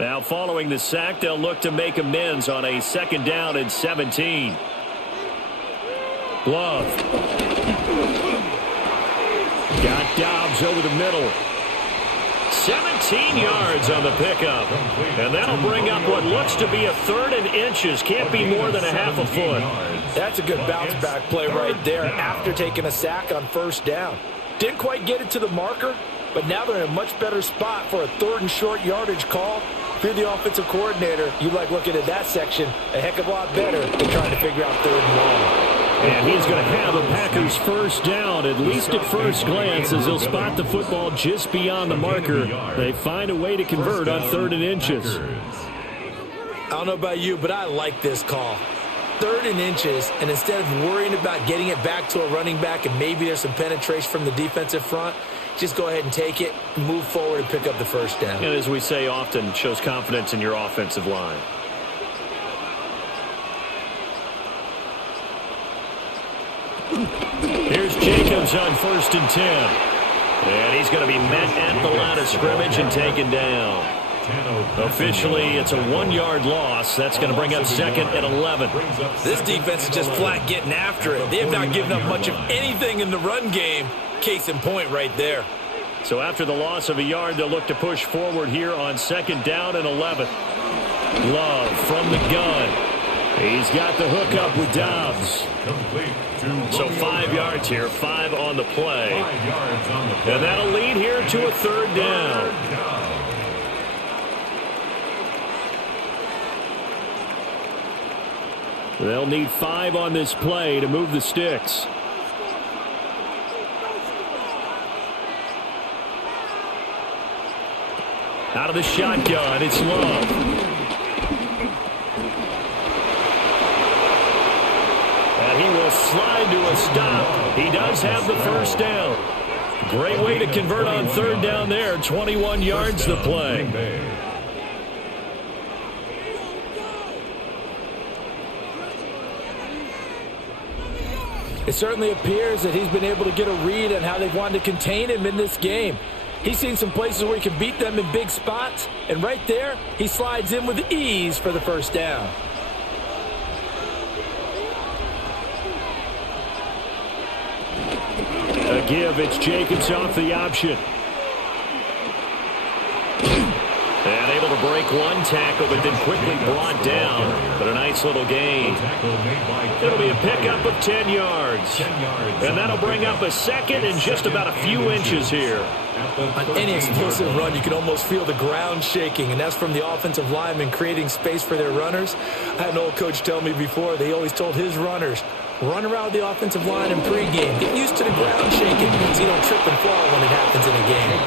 Now following the sack, they'll look to make amends on a second down and 17. Love. Got Dobbs over the middle. 17 yards on the pickup. And that'll bring up what looks to be a 3rd and inches. Can't be more than a half a foot. That's a good bounce back play right there after taking a sack on first down. Didn't quite get it to the marker, but now they're in a much better spot for a 3rd and short yardage call. If you're the offensive coordinator, you like looking at that section a heck of a lot better than trying to figure out 3rd and long. And he's going to have a Packers first down, at least at first glance, as he'll spot the football just beyond the marker. They find a way to convert on 3rd and inches. I don't know about you, but I like this call. 3rd and inches, and instead of worrying about getting it back to a running back and maybe there's some penetration from the defensive front, just go ahead and take it, move forward, and pick up the first down. And as we say often, shows confidence in your offensive line. Here's Jacobs on 1st and 10. And he's going to be met at the line of scrimmage and taken down. Officially, it's a 1-yard loss. That's going to bring up 2nd and 11. This defense is just flat getting after it. They have not given up much of anything in the run game. Case in point right there. So after the loss of a yard, they'll look to push forward here on 2nd down and 11. Love from the gun. He's got the hook up with Dobbs. So 5 yards here, 5 on the play. And that'll lead here to a 3rd down. They'll need 5 on this play to move the sticks. Out of the shotgun, it's Love. And he will slide to a stop. He does have the first down. Great way to convert on 3rd down there. 21 yards the play. It certainly appears that he's been able to get a read on how they've wanted to contain him in this game. He's seen some places where he can beat them in big spots, and right there, he slides in with ease for the first down. A give, it's Jacobs off the option. And able to break one tackle, but then quickly brought down. But a nice little gain. It'll be a pickup of 10 yards. And that'll bring up a second and just about a few inches here. On any explosive run, you can almost feel the ground shaking, and that's from the offensive linemen creating space for their runners. I had an old coach tell me before, they always told his runners, run around the offensive line in pregame. Get used to the ground shaking so you don't trip and fall when it happens in a game.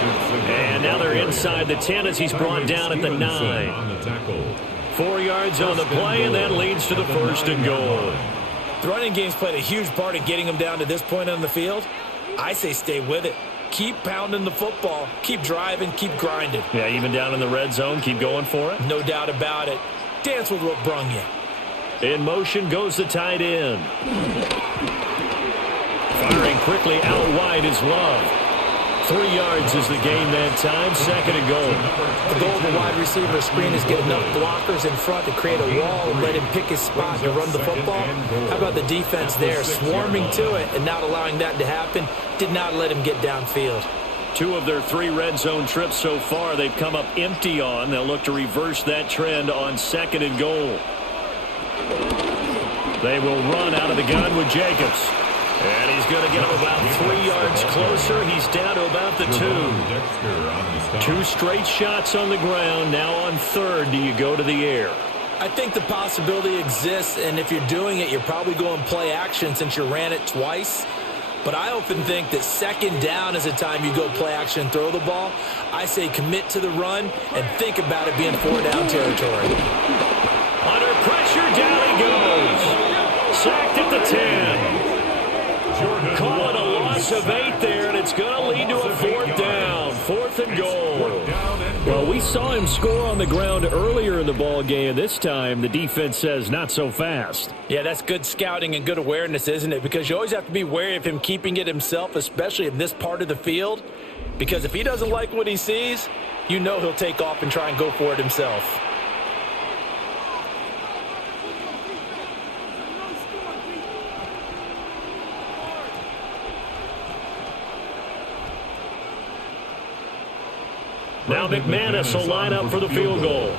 And now they're inside the 10 as he's brought down at the 9. 4 yards on the play, and that leads to the 1st and goal. The running game's played a huge part in getting them down to this point on the field. I say stay with it. Keep pounding the football. Keep driving. Keep grinding. Yeah, even down in the red zone, keep going for it. No doubt about it. Dance with what brung you. In motion goes the tight end. Firing quickly out wide is Love. 3 yards is the gain that time. 2nd and goal. The goal of a wide receiver screen is get enough blockers in front to create a wall and let him pick his spot to run the football. How about the defense there, swarming to it and not allowing that to happen? Did not let him get downfield. 2 of their 3 red zone trips so far they've come up empty on. They'll look to reverse that trend on 2nd and goal. They will run out of the gun with Jacobs. And he's going to get him about 3 yards closer. He's down to about the 2. 2 straight shots on the ground. Now on 3rd, do you go to the air? I think the possibility exists, and if you're doing it, you're probably going play action since you ran it twice. But I often think that 2nd down is the time you go play action and throw the ball. I say commit to the run and think about it being 4-down territory. Under pressure, down he goes. Sacked at the 10. Call it a loss of 8 there, and it's going to lead to a 4th down. 4th and goal. Well, we saw him score on the ground earlier in the ball game. This time, the defense says not so fast. Yeah, that's good scouting and good awareness, isn't it? Because you always have to be wary of him keeping it himself, especially in this part of the field. Because if he doesn't like what he sees, you know he'll take off and try and go for it himself. Now McManus will line up for the field goal.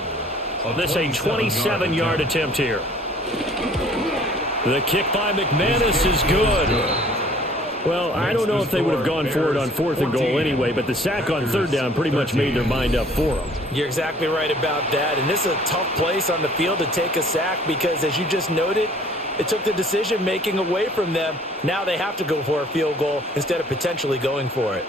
This is a 27-yard attempt here. The kick by McManus is good. Well, I don't know if they would have gone for it on 4th and goal anyway, but the sack on 3rd down pretty much made their mind up for them. You're exactly right about that, and this is a tough place on the field to take a sack because, as you just noted, it took the decision-making away from them. Now they have to go for a field goal instead of potentially going for it.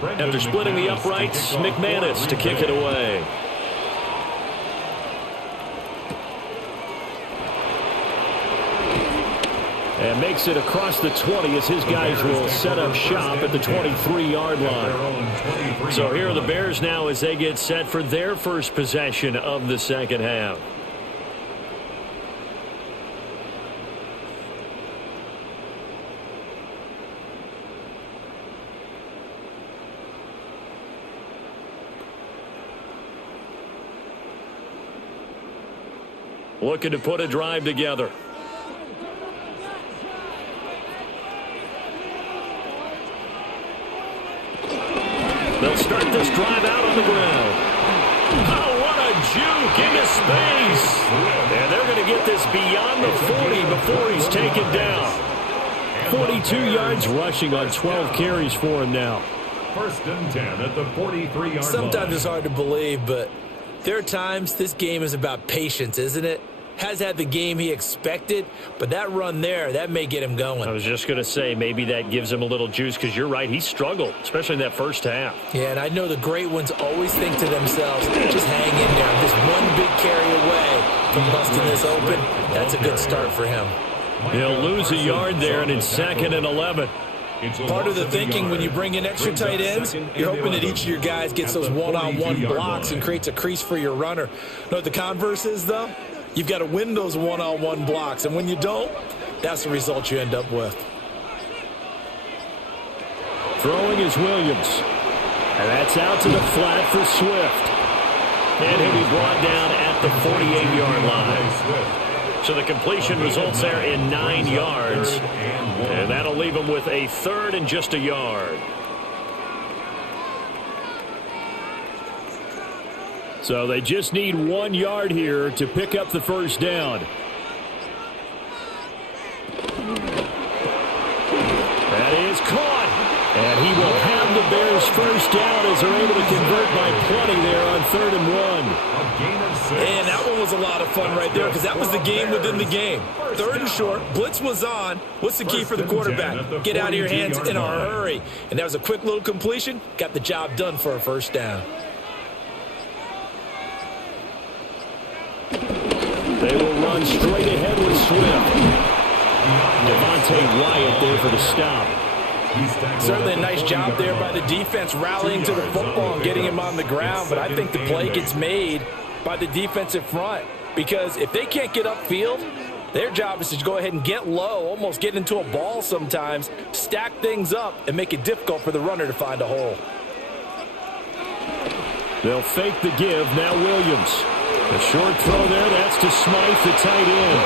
After splitting the uprights, McManus to kick it away. And makes it across the 20 as his guys will set up shop at the 23-yard line. So here are the Bears now as they get set for their first possession of the 2nd half. Looking to put a drive together. They'll start this drive out on the ground. Oh, what a juke into space. And they're going to get this beyond the 40 before he's taken down. 42 yards rushing on 12 carries for him now. 1st and 10 at the 43-yard line. Sometimes it's hard to believe, but there are times this game is about patience, isn't it? Has had the game he expected, but that run there, that may get him going. I was just going to say, maybe that gives him a little juice because you're right, he struggled, especially in that first half. Yeah, and I know the great ones always think to themselves, just hang in there. I'm just one big carry away from busting this open. That's a good start for him. He'll lose a yard there, and it's 2nd and 11. Part of the thinking when you bring in extra tight ends, you're hoping that each of your guys gets those one-on-one blocks and creates a crease for your runner. You know what the converse is, though? You've got to win those one-on-one blocks, and when you don't, that's the result you end up with. Throwing is Williams. And that's out to the flat for Swift. And he'll be brought down at the 48-yard line. So the completion results there in 9 yards. And that'll leave him with a third and just a yard. So they just need 1 yard here to pick up the first down. That is caught. And he will have the Bears first down as they're able to convert by plenty there on 3rd and 1. And that one was a lot of fun right there because that was the game within the game. 3rd and short, blitz was on. What's the key for the quarterback? Get out of your hands in a hurry. And that was a quick little completion. Got the job done for a first down. They will run straight ahead with Swift. Devontae Wyatt there for the stop. Certainly a nice job there by the defense rallying to the football and getting him on the ground, but I think the play gets made by the defensive front because if they can't get upfield, their job is to go ahead and get low, almost get into a ball sometimes, stack things up, and make it difficult for the runner to find a hole. They'll fake the give. Now Williams. A short throw there. That's to Smythe, the tight end.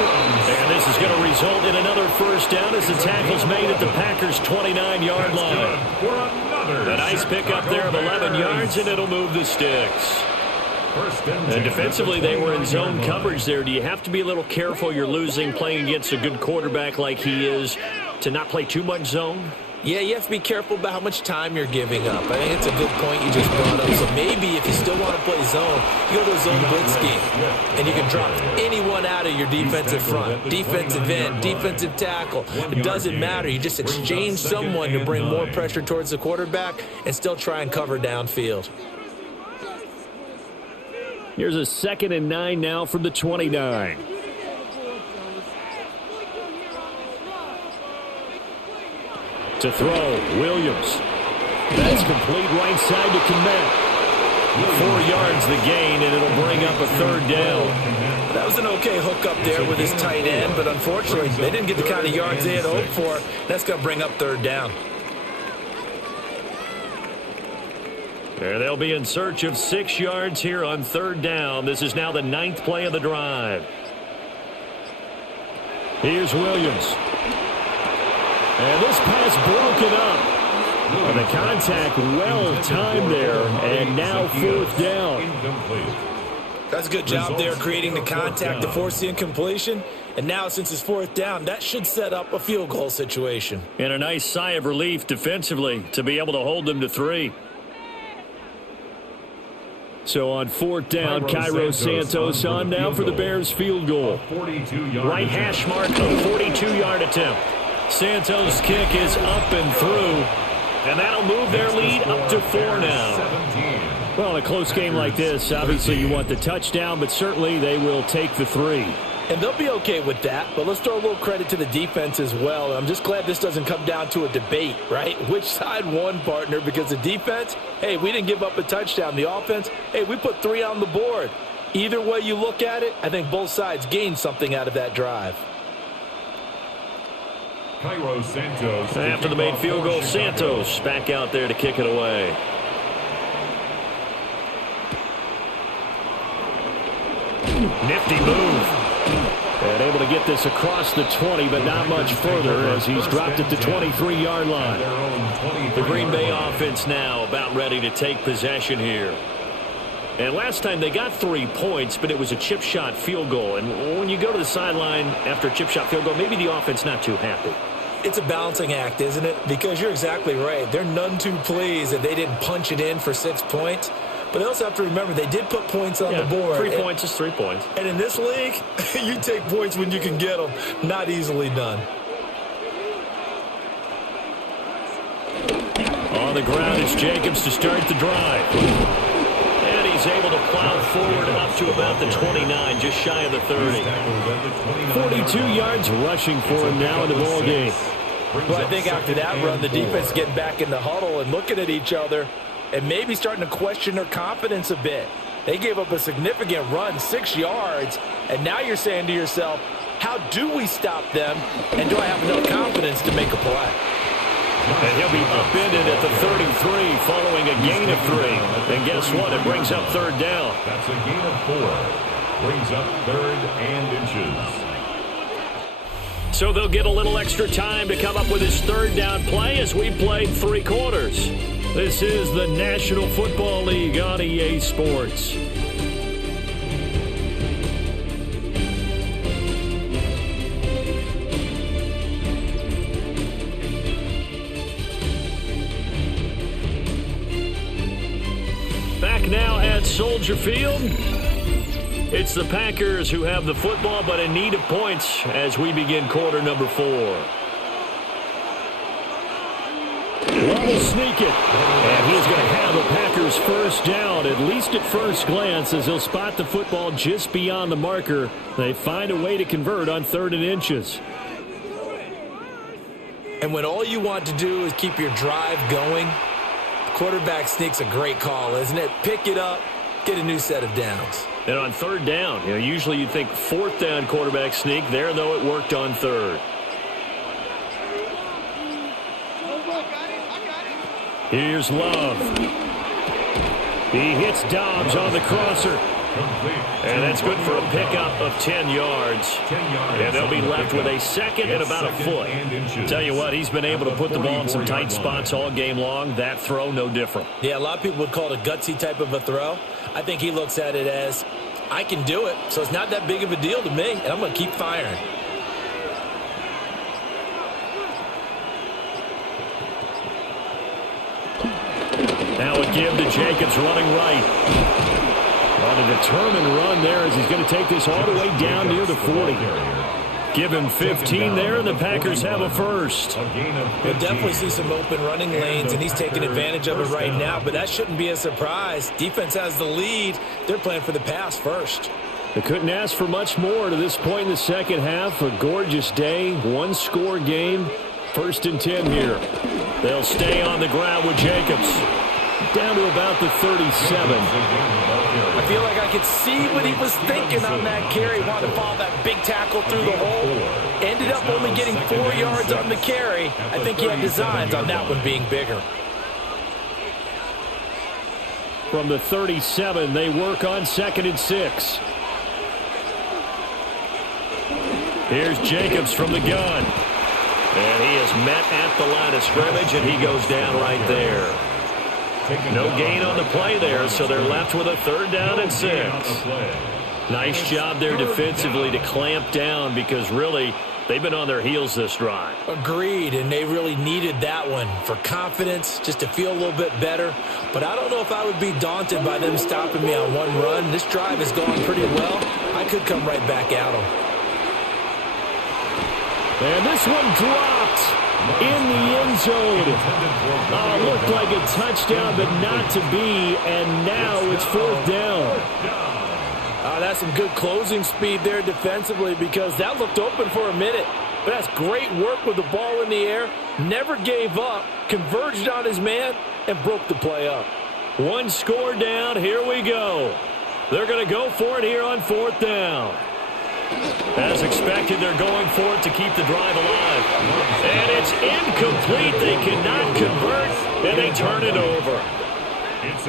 And this is going to result in another first down as the tackle's made at the Packers' 29-yard line. A nice pickup there of 11 yards, and it'll move the sticks. And defensively, they were in zone coverage there. Do you have to be a little careful you're losing playing against a good quarterback like he is to not play too much zone? Yeah, you have to be careful about how much time you're giving up. I think it's a good point you just brought up. So maybe if you still want to play zone, you go to a zone blitz scheme. And you can drop anyone out of your defensive front. Defensive end, defensive tackle. It doesn't matter. You just exchange someone to bring more pressure towards the quarterback and still try and cover downfield. Here's a 2nd and 9 now from the 29. To throw, Williams. That's complete right side to Kmet. 4 yards the gain, and it'll bring up a 3rd down. That was an okay hook up there with his tight end, but unfortunately, they didn't get the kind of yards they had hoped for. That's going to bring up 3rd down. There they'll be in search of 6 yards here on 3rd down. This is now the 9th play of the drive. Here's Williams. And this pass broken up. And the contact well-timed there. And now 4th down. That's a good job there creating the contact to force the incompletion. And now since it's 4th down, that should set up a field goal situation. And a nice sigh of relief defensively to be able to hold them to 3. So on 4th down, Cairo Santos on now for the Bears field goal. Right hash mark, a 42-yard attempt. Santos' kick is up and through, and that'll move their lead up to 4 now. Well, in a close game like this, obviously you want the touchdown, but certainly they will take the 3. And they'll be okay with that, but let's throw a little credit to the defense as well. I'm just glad this doesn't come down to a debate, right? Which side won, partner? Because the defense, hey, we didn't give up a touchdown. The offense, hey, we put 3 on the board. Either way you look at it, I think both sides gained something out of that drive. Cairo Santos. After the made field goal, Santos back out there to kick it away. Nifty move. And able to get this across the 20, but not much further as he's dropped it to 23-yard line. The Green Bay offense now about ready to take possession here. And last time they got 3 points, but it was a chip shot field goal. And when you go to the sideline after a chip shot field goal, maybe the offense not too happy. It's a balancing act, isn't it? Because you're exactly right. They're none too pleased that they didn't punch it in for 6 points. But they also have to remember they did put points on the board. 3 points is 3 points. And in this league, you take points when you can get them. Not easily done. On the ground is Jacobs to start the drive. And he's able to plow forward up to about the 29, just shy of the 30. 42 yards rushing for him now in the ball game. Well, I think after that run, the defense is getting back in the huddle and looking at each other and maybe starting to question their confidence a bit. They gave up a significant run, 6 yards, and now you're saying to yourself, how do we stop them, and do I have enough confidence to make a play? And he'll be upended at the 33 following a gain of 3. And guess what? It brings up third down. That's a gain of 4. Brings up 3rd and inches. So they'll get a little extra time to come up with his third down play as we played 3 quarters. This is the National Football League on EA Sports. Back now at Soldier Field. It's the Packers who have the football, but in need of points as we begin quarter number 4. Love will sneak it. And he's going to have the Packers first down, at least at first glance, as he'll spot the football just beyond the marker. They find a way to convert on 3rd and inches. And when all you want to do is keep your drive going, the quarterback sneak's a great call, isn't it? Pick it up, get a new set of downs. And on 3rd down, usually you'd think 4th down quarterback sneak. There, though, it worked on 3rd. Here's Love. He hits Dobbs on the crosser. And that's good for a pickup of 10 yards. And they'll be left with a second and about a foot. Tell you what, he's been able to put the ball in some tight spots all game long. That throw, no different. Yeah, a lot of people would call it a gutsy type of a throw. I think he looks at it as, I can do it, so it's not that big of a deal to me, and I'm going to keep firing. Now a give to Jacobs running right. On a determined run there as he's going to take this all the way down near the 40. Give him 15 there, and the Packers have a first. We'll definitely see some open running lanes, and he's taking advantage of it right now, but that shouldn't be a surprise. Defense has the lead. They're playing for the pass first. They couldn't ask for much more to this point in the second half. A gorgeous day, one-score game. 1st and 10 here. They'll stay on the ground with Jacobs. Down to about the 37. I feel like I could see what he was thinking on that carry. Wanted to follow that big tackle through the hole. Ended up only getting 4 yards on the carry. I think he had designs on that one being bigger. From the 37, they work on 2nd and 6. Here's Jacobs from the gun. And he is met at the line of scrimmage, and he goes down right there. No gain on the play there, so they're left with a 3rd down and 6. Nice job there defensively to clamp down because really they've been on their heels this drive. Agreed, and they really needed that one for confidence, just to feel a little bit better. But I don't know if I would be daunted by them stopping me on one run. This drive has gone pretty well. I could come right back at them. And this one dropped in the end zone. Looked like a touchdown, but not to be. And now it's 4th down. That's some good closing speed there defensively because that looked open for a minute. But that's great work with the ball in the air. Never gave up, converged on his man, and broke the play up. One score down. Here we go. They're going to go for it here on 4th down. As expected, they're going for it to keep the drive alive. And it's incomplete. They cannot convert, and they turn it over.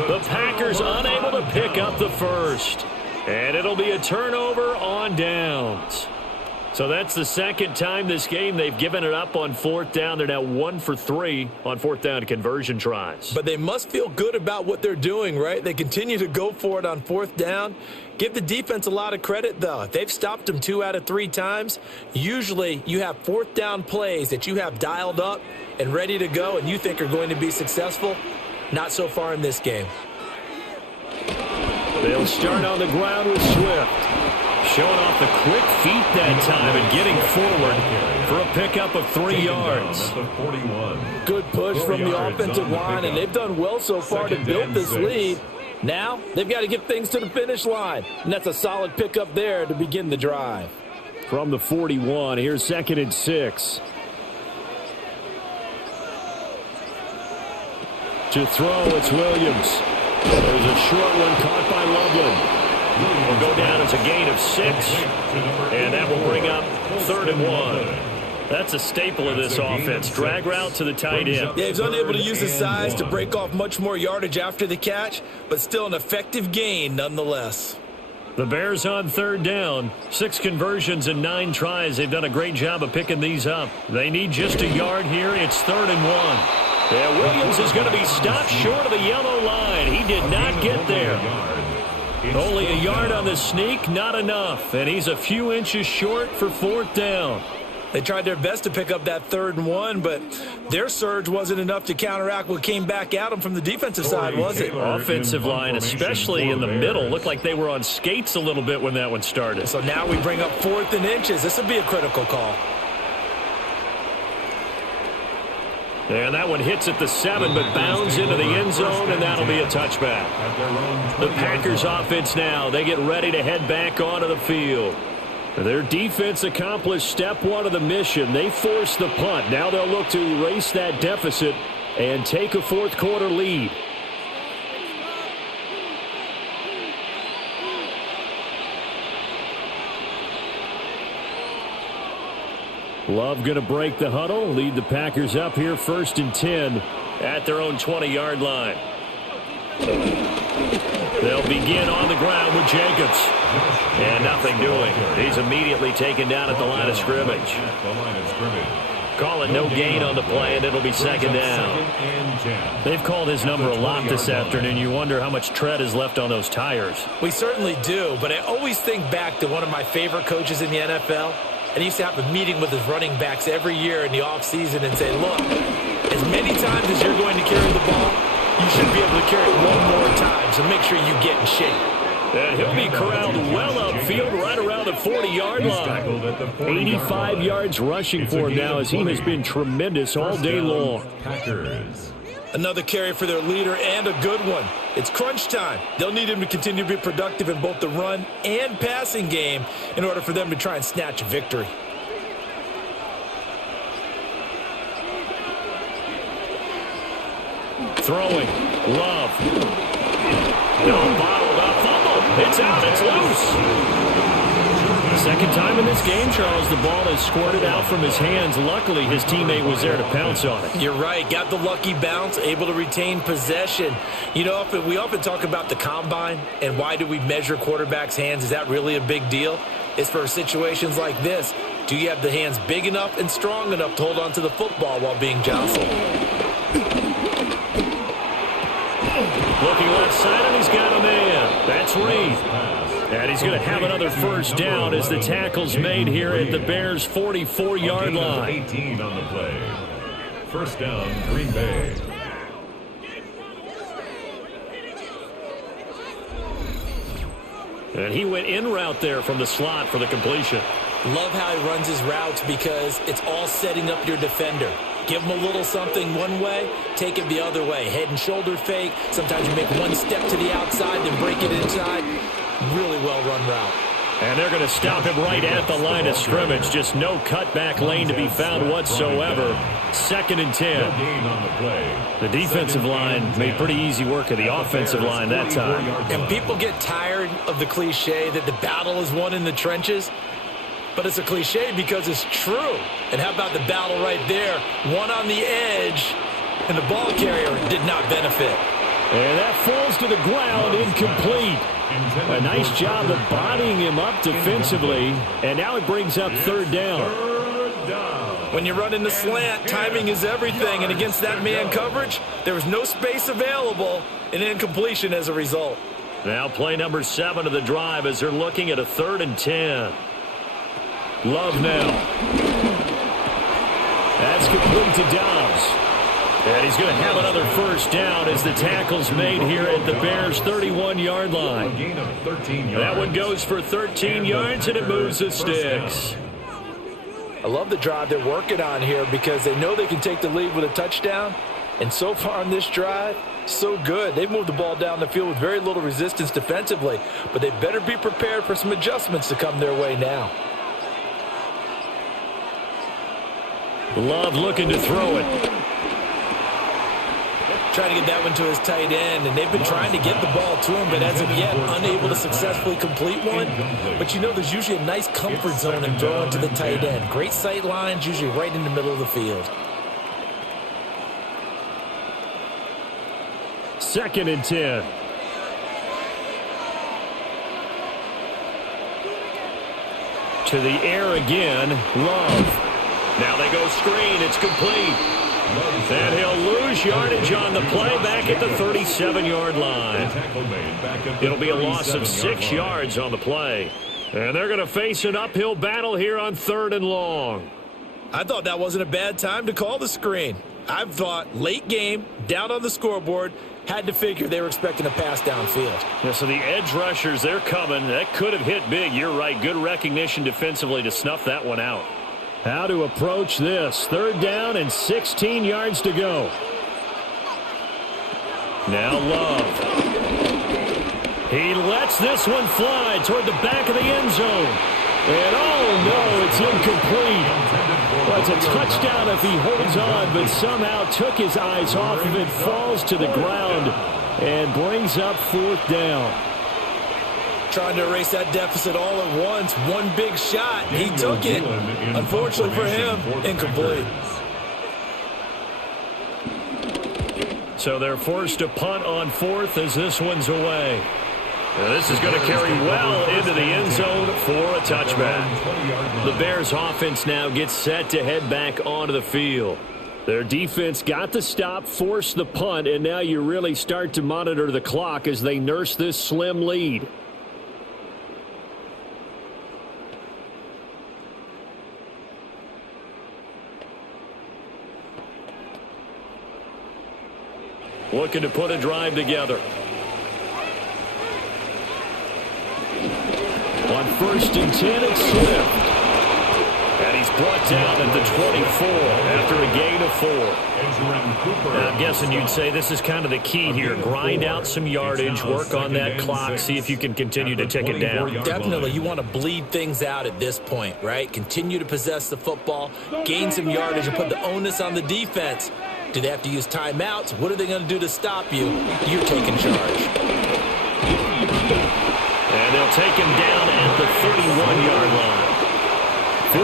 The Packers unable to pick up the first. And it'll be a turnover on downs. So that's the second time this game they've given it up on 4th down. They're now 1 for 3 on 4th down conversion tries. But they must feel good about what they're doing, right? They continue to go for it on 4th down. Give the defense a lot of credit, though. They've stopped them 2 out of 3 times. Usually you have 4th down plays that you have dialed up and ready to go and you think are going to be successful. Not so far in this game. They'll start on the ground with Swift. Showing off the quick feet that time and getting forward for a pickup of 3 yards. Good push from the offensive line, and they've done well so far to build this lead. Now they've got to get things to the finish line, and that's a solid pickup there to begin the drive. From the 41, here's 2nd and 6. To throw, it's Williams. There's a short one caught by Loveland. Will go down as a gain of 6, and that will bring up 3rd and 1. That's a staple of this offense. Drag route to the tight end. Yeah, he's unable to use his size to break off much more yardage after the catch, but still an effective gain nonetheless. The Bears on 3rd down. 6 conversions and 9 tries. They've done a great job of picking these up. They need just a yard here. It's 3rd and 1. Yeah, Williams is going to be stopped short of the yellow line. He did not get there. Only a yard on the sneak, not enough. And he's a few inches short for 4th down. They tried their best to pick up that 3rd and 1, but their surge wasn't enough to counteract what came back at them from the defensive side, was it? Offensive line, especially in the middle, looked like they were on skates a little bit when that one started. So now we bring up 4th and inches. This will be a critical call. And that one hits at the 7, but bounds into the end zone, and that'll be a touchback. The Packers offense now, they get ready to head back onto the field. Their defense accomplished step 1 of the mission. They forced the punt. Now they'll look to erase that deficit and take a 4th quarter lead. Love going to break the huddle, lead the Packers up here 1st and 10 at their own 20-yard line. They'll begin on the ground with Jacobs. And nothing doing. He's immediately taken down at the line of scrimmage. Call it no gain on the play, and it'll be 2nd down. They've called his number a lot this afternoon. You wonder how much tread is left on those tires. We certainly do, but I always think back to one of my favorite coaches in the NFL. And he used to have a meeting with his running backs every year in the offseason and say, look, as many times as you're going to carry the ball, you should be able to carry it one more time, so make sure you get in shape. And he'll be corralled well upfield right around the 40-yard line. 85 yards rushing for him now as he has been tremendous all day long. Another carry for their leader and a good one. It's crunch time. They'll need him to continue to be productive in both the run and passing game in order for them to try and snatch a victory. Throwing. Love. No, bottled up. Fumble. It's out. It's loose. Second time in this game, Charles, the ball has squirted out from his hands. Luckily, his teammate was there to pounce on it. You're right. Got the lucky bounce, able to retain possession. You know, we often talk about the combine and why do we measure quarterbacks' hands. Is that really a big deal? It's for situations like this. Do you have the hands big enough and strong enough to hold on to the football while being jostled? Looking left side, and he's got a man. That's Reed. And he's going to have another 1st down as the tackle's made here at the Bears' 44-yard line. 18 on the play. 1st down, Green Bay. And he went in route there from the slot for the completion. Love how he runs his routes because it's all setting up your defender. Give him a little something one way, take it the other way. Head and shoulder fake. Sometimes you make one step to the outside, then break it inside. Really well-run route. And they're going to stop him right at the line of scrimmage. Just no cutback lane to be found whatsoever. 2nd and 10. The defensive line made pretty easy work of the offensive line that time. And people get tired of the cliche that the battle is won in the trenches. But it's a cliche because it's true. And how about the battle right there? One on the edge, and the ball carrier did not benefit. And that falls to the ground, incomplete. A nice job of bodying him up defensively, and now it brings up 3rd down. When you run in the slant, timing is everything, and against that man coverage, there was no space available, and incompletion as a result. Now play number 7 of the drive as they're looking at a 3rd and 10. Love now. That's complete to Dobbs. And he's going to have another 1st down as the tackle's made here at the Bears' 31-yard line. That one goes for 13 yards, and it moves the sticks. I love the drive they're working on here because they know they can take the lead with a touchdown. And so far on this drive, so good. They've moved the ball down the field with very little resistance defensively, but they better be prepared for some adjustments to come their way now. Love looking to throw it. Trying to get that one to his tight end, and they've been trying to get the ball to him, but as of yet, unable to successfully complete one. But you know there's usually a nice comfort zone in throwing to the tight end. Great sight lines, usually right in the middle of the field. 2nd and 10. To the air again, Love. Now they go screen, it's complete. And he'll lose yardage on the play back at the 37-yard line. It'll be a loss of 6 yards on the play. And they're going to face an uphill battle here on 3rd and long. I thought that wasn't a bad time to call the screen. I thought late game, down on the scoreboard, had to figure they were expecting a pass downfield. Yeah, so the edge rushers, they're coming. That could have hit big. You're right. Good recognition defensively to snuff that one out. How to approach this. 3rd down and 16 yards to go. Now Love. He lets this one fly toward the back of the end zone. And oh no, it's incomplete. Well, it's a touchdown if he holds on, but somehow took his eyes off of it, falls to the ground, and brings up 4th down. Trying to erase that deficit all at once. One big shot. He took it. Unfortunately for him, incomplete. So they're forced to punt on 4th as this one's away. Now this is going to carry well into the end zone for a touchback. The Bears offense now gets set to head back onto the field. Their defense got the stop, forced the punt, and now you really start to monitor the clock as they nurse this slim lead. Looking to put a drive together. On 1st and 10, it's Swift. And he's brought down at the 24 after a gain of 4. Now, I'm guessing you'd say this is kind of the key here. Grind out some yardage, work on that clock, see if you can continue to tick it down. Definitely, you want to bleed things out at this point, right? Continue to possess the football, gain some yardage, and put the onus on the defense. Do they have to use timeouts? What are they going to do to stop you? You're taking charge. And they'll take him down at the 31-yard line.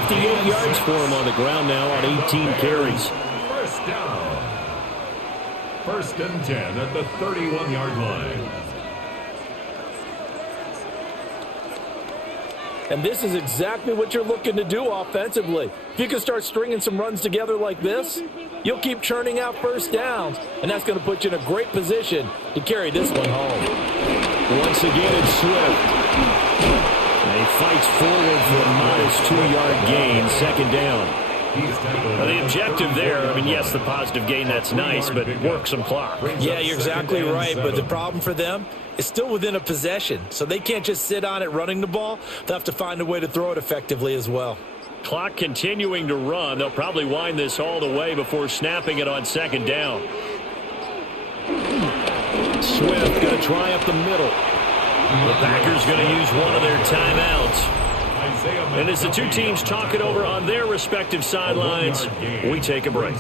58 yards for him on the ground now on 18 carries. 1st down. 1st and 10 at the 31-yard line. And this is exactly what you're looking to do offensively. If you can start stringing some runs together like this, you'll keep churning out 1st downs, and that's going to put you in a great position to carry this one home. Once again, it's Swift. And he fights forward for a modest 2-yard gain, 2nd down. Well, the objective there, I mean, yes, the positive gain, that's nice, but work some clock. Yeah, you're exactly right, but the problem for them is still within a possession, so they can't just sit on it running the ball. They'll have to find a way to throw it effectively as well. Clock continuing to run. They'll probably wind this all the way before snapping it on 2nd down. Swift going to try up the middle. The Packers going to use one of their timeouts. And as the two teams talk it over on their respective sidelines, we take a break.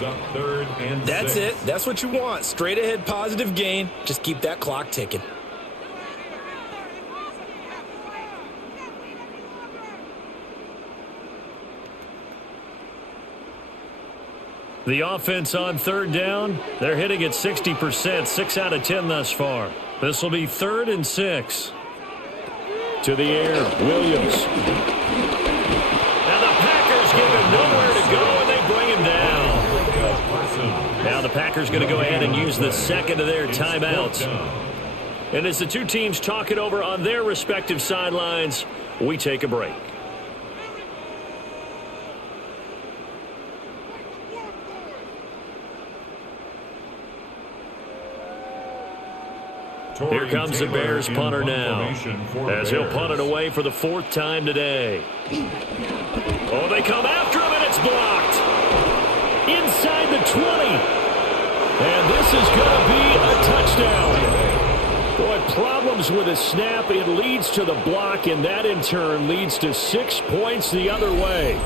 That's it. That's what you want. Straight ahead positive gain. Just keep that clock ticking. The offense on 3rd down, they're hitting at 60%, 6 out of 10 thus far. This will be 3rd and 6. To the air, Williams. Now the Packers give him nowhere to go, and they bring him down. Now the Packers going to go ahead and use the 2nd of their timeouts. And as the two teams talk it over on their respective sidelines, we take a break. Here comes the Bears punter now, as he'll punt it away for the 4th time today. Oh, they come after him, and it's blocked. Inside the 20. And this is going to be a touchdown. Boy, problems with a snap. It leads to the block, and that in turn leads to 6 points the other way.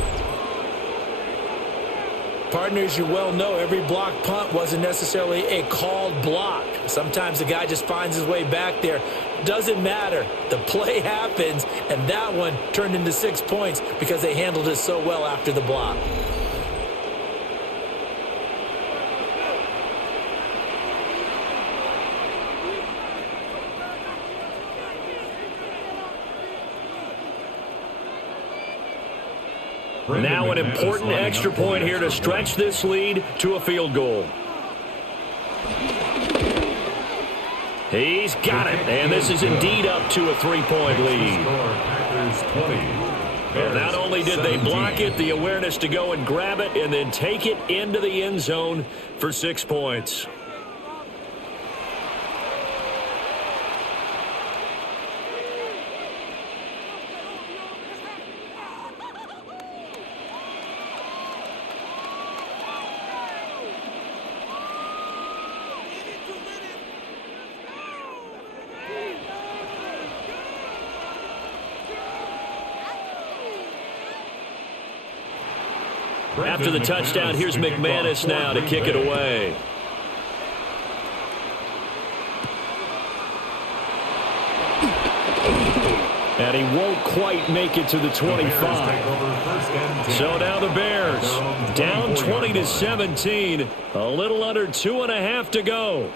Partner, as you well know, every block punt wasn't necessarily a called block. Sometimes the guy just finds his way back there. Doesn't matter. The play happens, and that one turned into 6 points because they handled it so well after the block. Now an important extra point here to stretch this lead to a field goal. He's got it, and this is indeed up to a 3-point lead. And not only did they block it, the awareness to go and grab it and then take it into the end zone for 6 points. After the touchdown, here's McManus now to kick it away. And he won't quite make it to the 25. So now the Bears down 20-17. A little under 2.5 to go.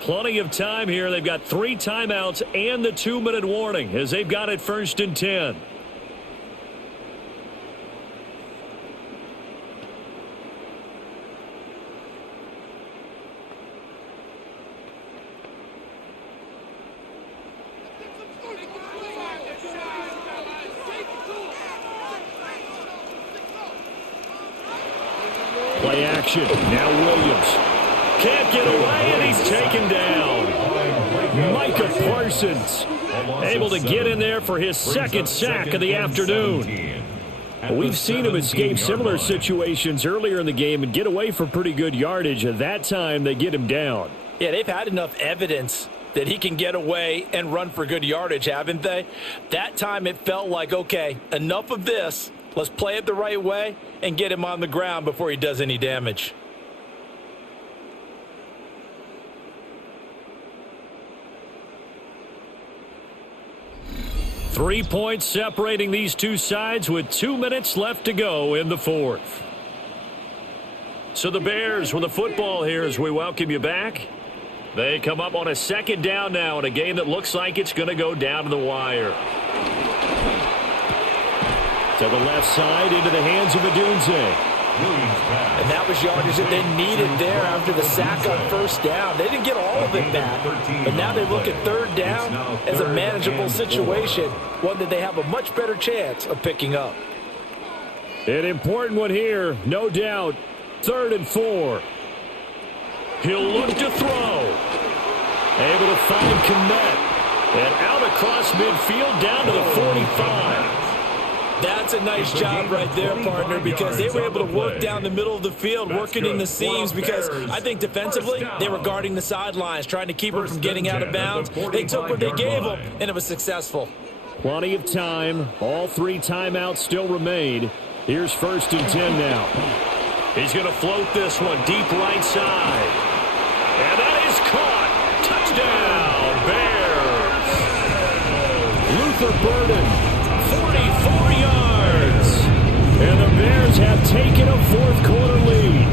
Plenty of time here. They've got 3 timeouts and the 2-minute warning as they've got it 1st and 10. Play action. Now Williams. Can't get away, and he's taken down. Micah Parsons able to get in there for his 2nd sack of the afternoon. We've seen him escape similar situations earlier in the game and get away for pretty good yardage. At that time, they get him down. Yeah, they've had enough evidence that he can get away and run for good yardage, haven't they? That time it felt like, okay, enough of this. Let's play it the right way and get him on the ground before he does any damage. Three points separating these two sides with 2 minutes left to go in the 4th. So the Bears with the football here as we welcome you back. They come up on a 2nd down now in a game that looks like it's going to go down to the wire. To the left side into the hands of Adunze. And that was yardage that they needed there after the sack on 1st down. They didn't get all of it back, but now they look at 3rd down as a manageable situation, one that they have a much better chance of picking up. An important one here, no doubt. 3rd and 4. He'll look to throw. Able to find Kmet. And out across midfield down to the 45. That's a nice job right there, partner, because they were able to work down the middle of the field, working in the seams, because I think defensively they were guarding the sidelines, trying to keep him from getting out of bounds. They took what they gave him, and it was successful. Plenty of time. All 3 timeouts still remain. Here's 1st and 10 now. He's going to float this one deep right side. And that is caught. Touchdown, Bears. Luther Burden. 44 yards. And the Bears have taken a 4th quarter lead.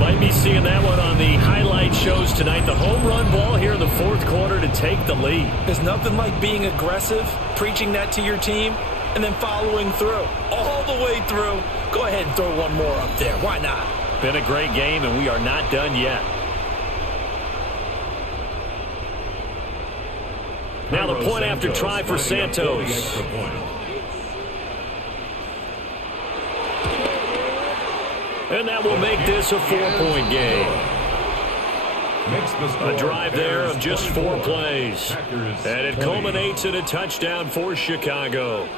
Might be seeing that one on the highlight shows tonight. The home run ball here in the 4th quarter to take the lead. There's nothing like being aggressive, preaching that to your team, and then following through. All the way through. Go ahead and throw one more up there. Why not? Been a great game, and we are not done yet. Now the point after try for Santos. And that will make this a 4-point game. A drive there of just 4 plays. And it culminates in a touchdown for Chicago.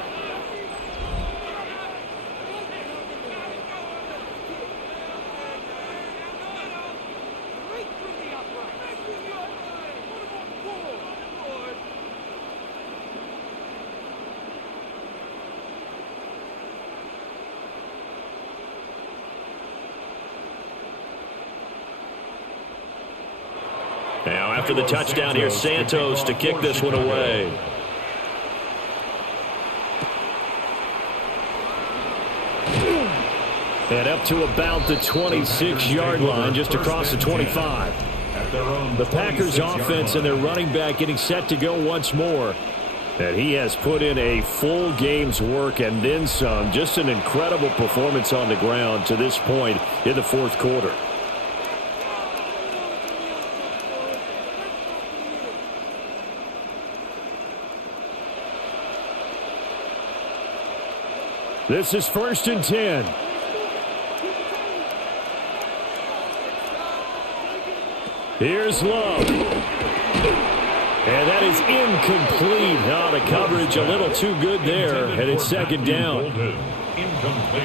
Now after the touchdown, here's Santos to kick this one away. And up to about the 26-yard line, just across the 25. The Packers offense and their running back getting set to go once more. And he has put in a full game's work and then some. Just an incredible performance on the ground to this point in the fourth quarter. This is 1st and 10. Here's Love. And that is incomplete. Now the coverage a little too good there, and it's 2nd down.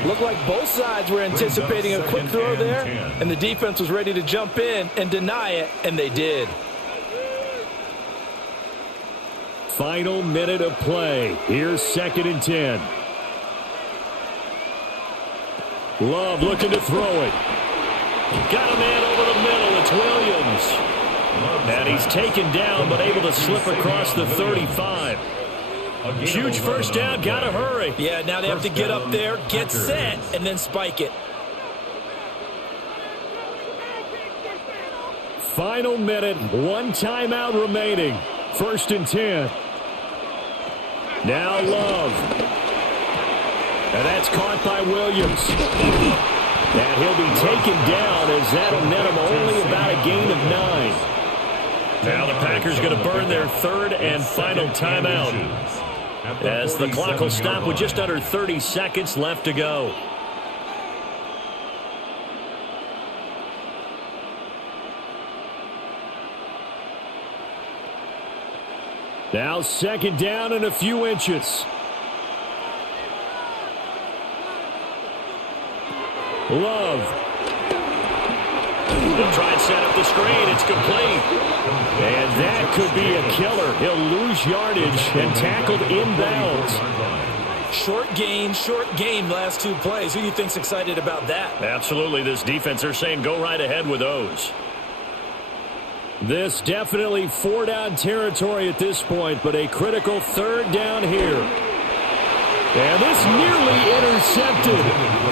Looked like both sides were anticipating a quick throw there, and the defense was ready to jump in and deny it, and they did. Final minute of play. Here's 2nd and 10. Love looking to throw it. Got a man over the middle. It's Williams. And he's taken down but able to slip across the 35. Huge first down. Got to hurry. Yeah, now they have to get up there, get set, and then spike it. Final minute. One timeout remaining. 1st and 10. Now Love. And that's caught by Williams. And he'll be taken down as that'll net him only about a gain of 9. Now the Packers going to burn their 3rd and final timeout as the clock will stop with just under 30 seconds left to go. Now 2nd down and a few inches. Love. They'll try and set up the screen. It's complete. And that could be a killer. He'll lose yardage and tackled inbounds. Short game last 2 plays. Who do you think's excited about that? Absolutely. This defense, they're saying go right ahead with those. This definitely 4-down territory at this point, but a critical 3rd down here. And this nearly intercepted.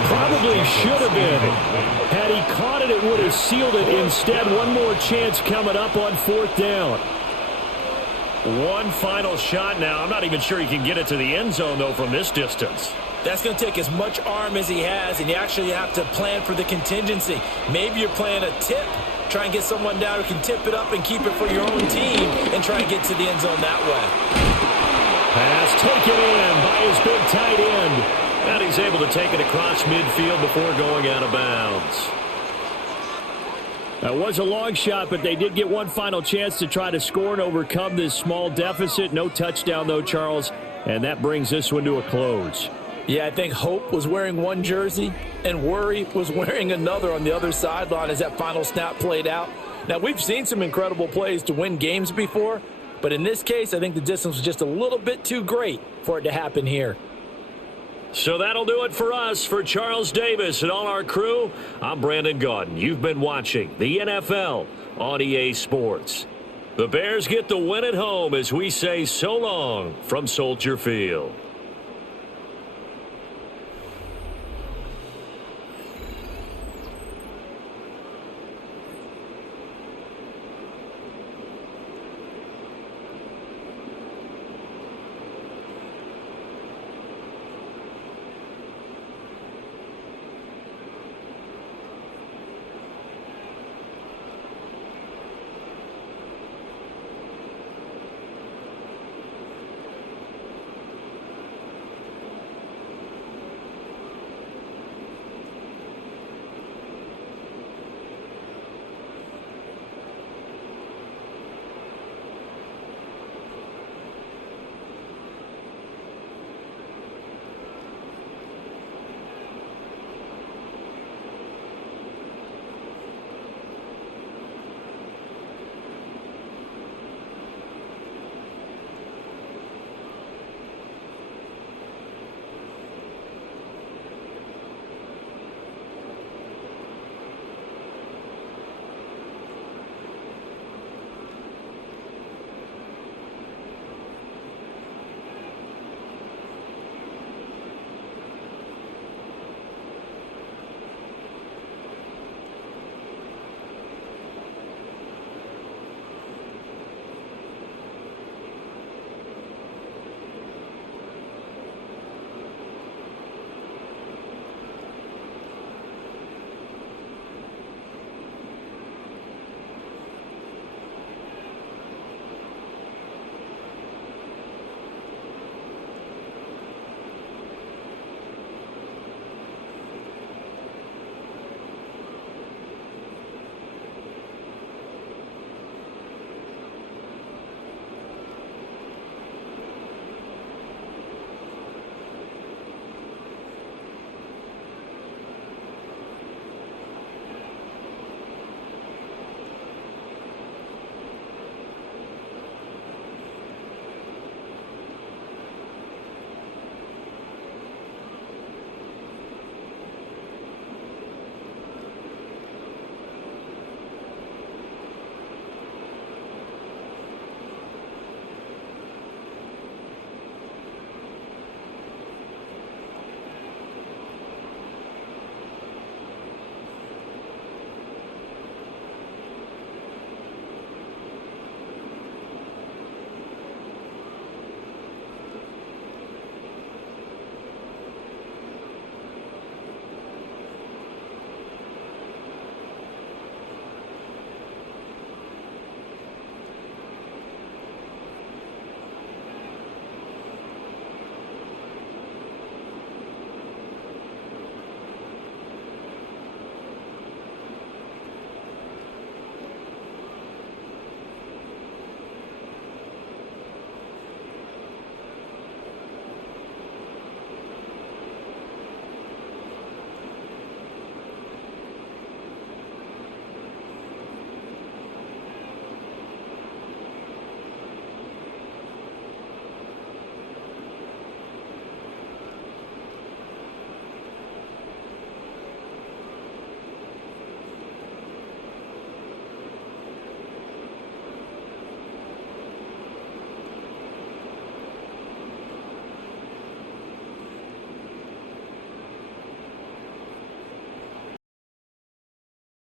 Probably should have been. Had he caught it, it would have sealed it. Instead, one more chance coming up on 4th down. One final shot now. I'm not even sure he can get it to the end zone, though, from this distance. That's going to take as much arm as he has, and you actually have to plan for the contingency. Maybe you're playing a tip. Try and get someone down who can tip it up and keep it for your own team and try and get to the end zone that way. Pass taken in by his big tight end. And he's able to take it across midfield before going out of bounds. That was a long shot, but they did get one final chance to try to score and overcome this small deficit. No touchdown, though, Charles. And that brings this one to a close. Yeah, I think Hope was wearing one jersey and Worry was wearing another on the other sideline as that final snap played out. Now, we've seen some incredible plays to win games before, but in this case, I think the distance was just a little bit too great for it to happen here. So that'll do it for us. For Charles Davis and all our crew, I'm Brandon Gaudin. You've been watching the NFL on EA Sports. The Bears get the win at home as we say so long from Soldier Field.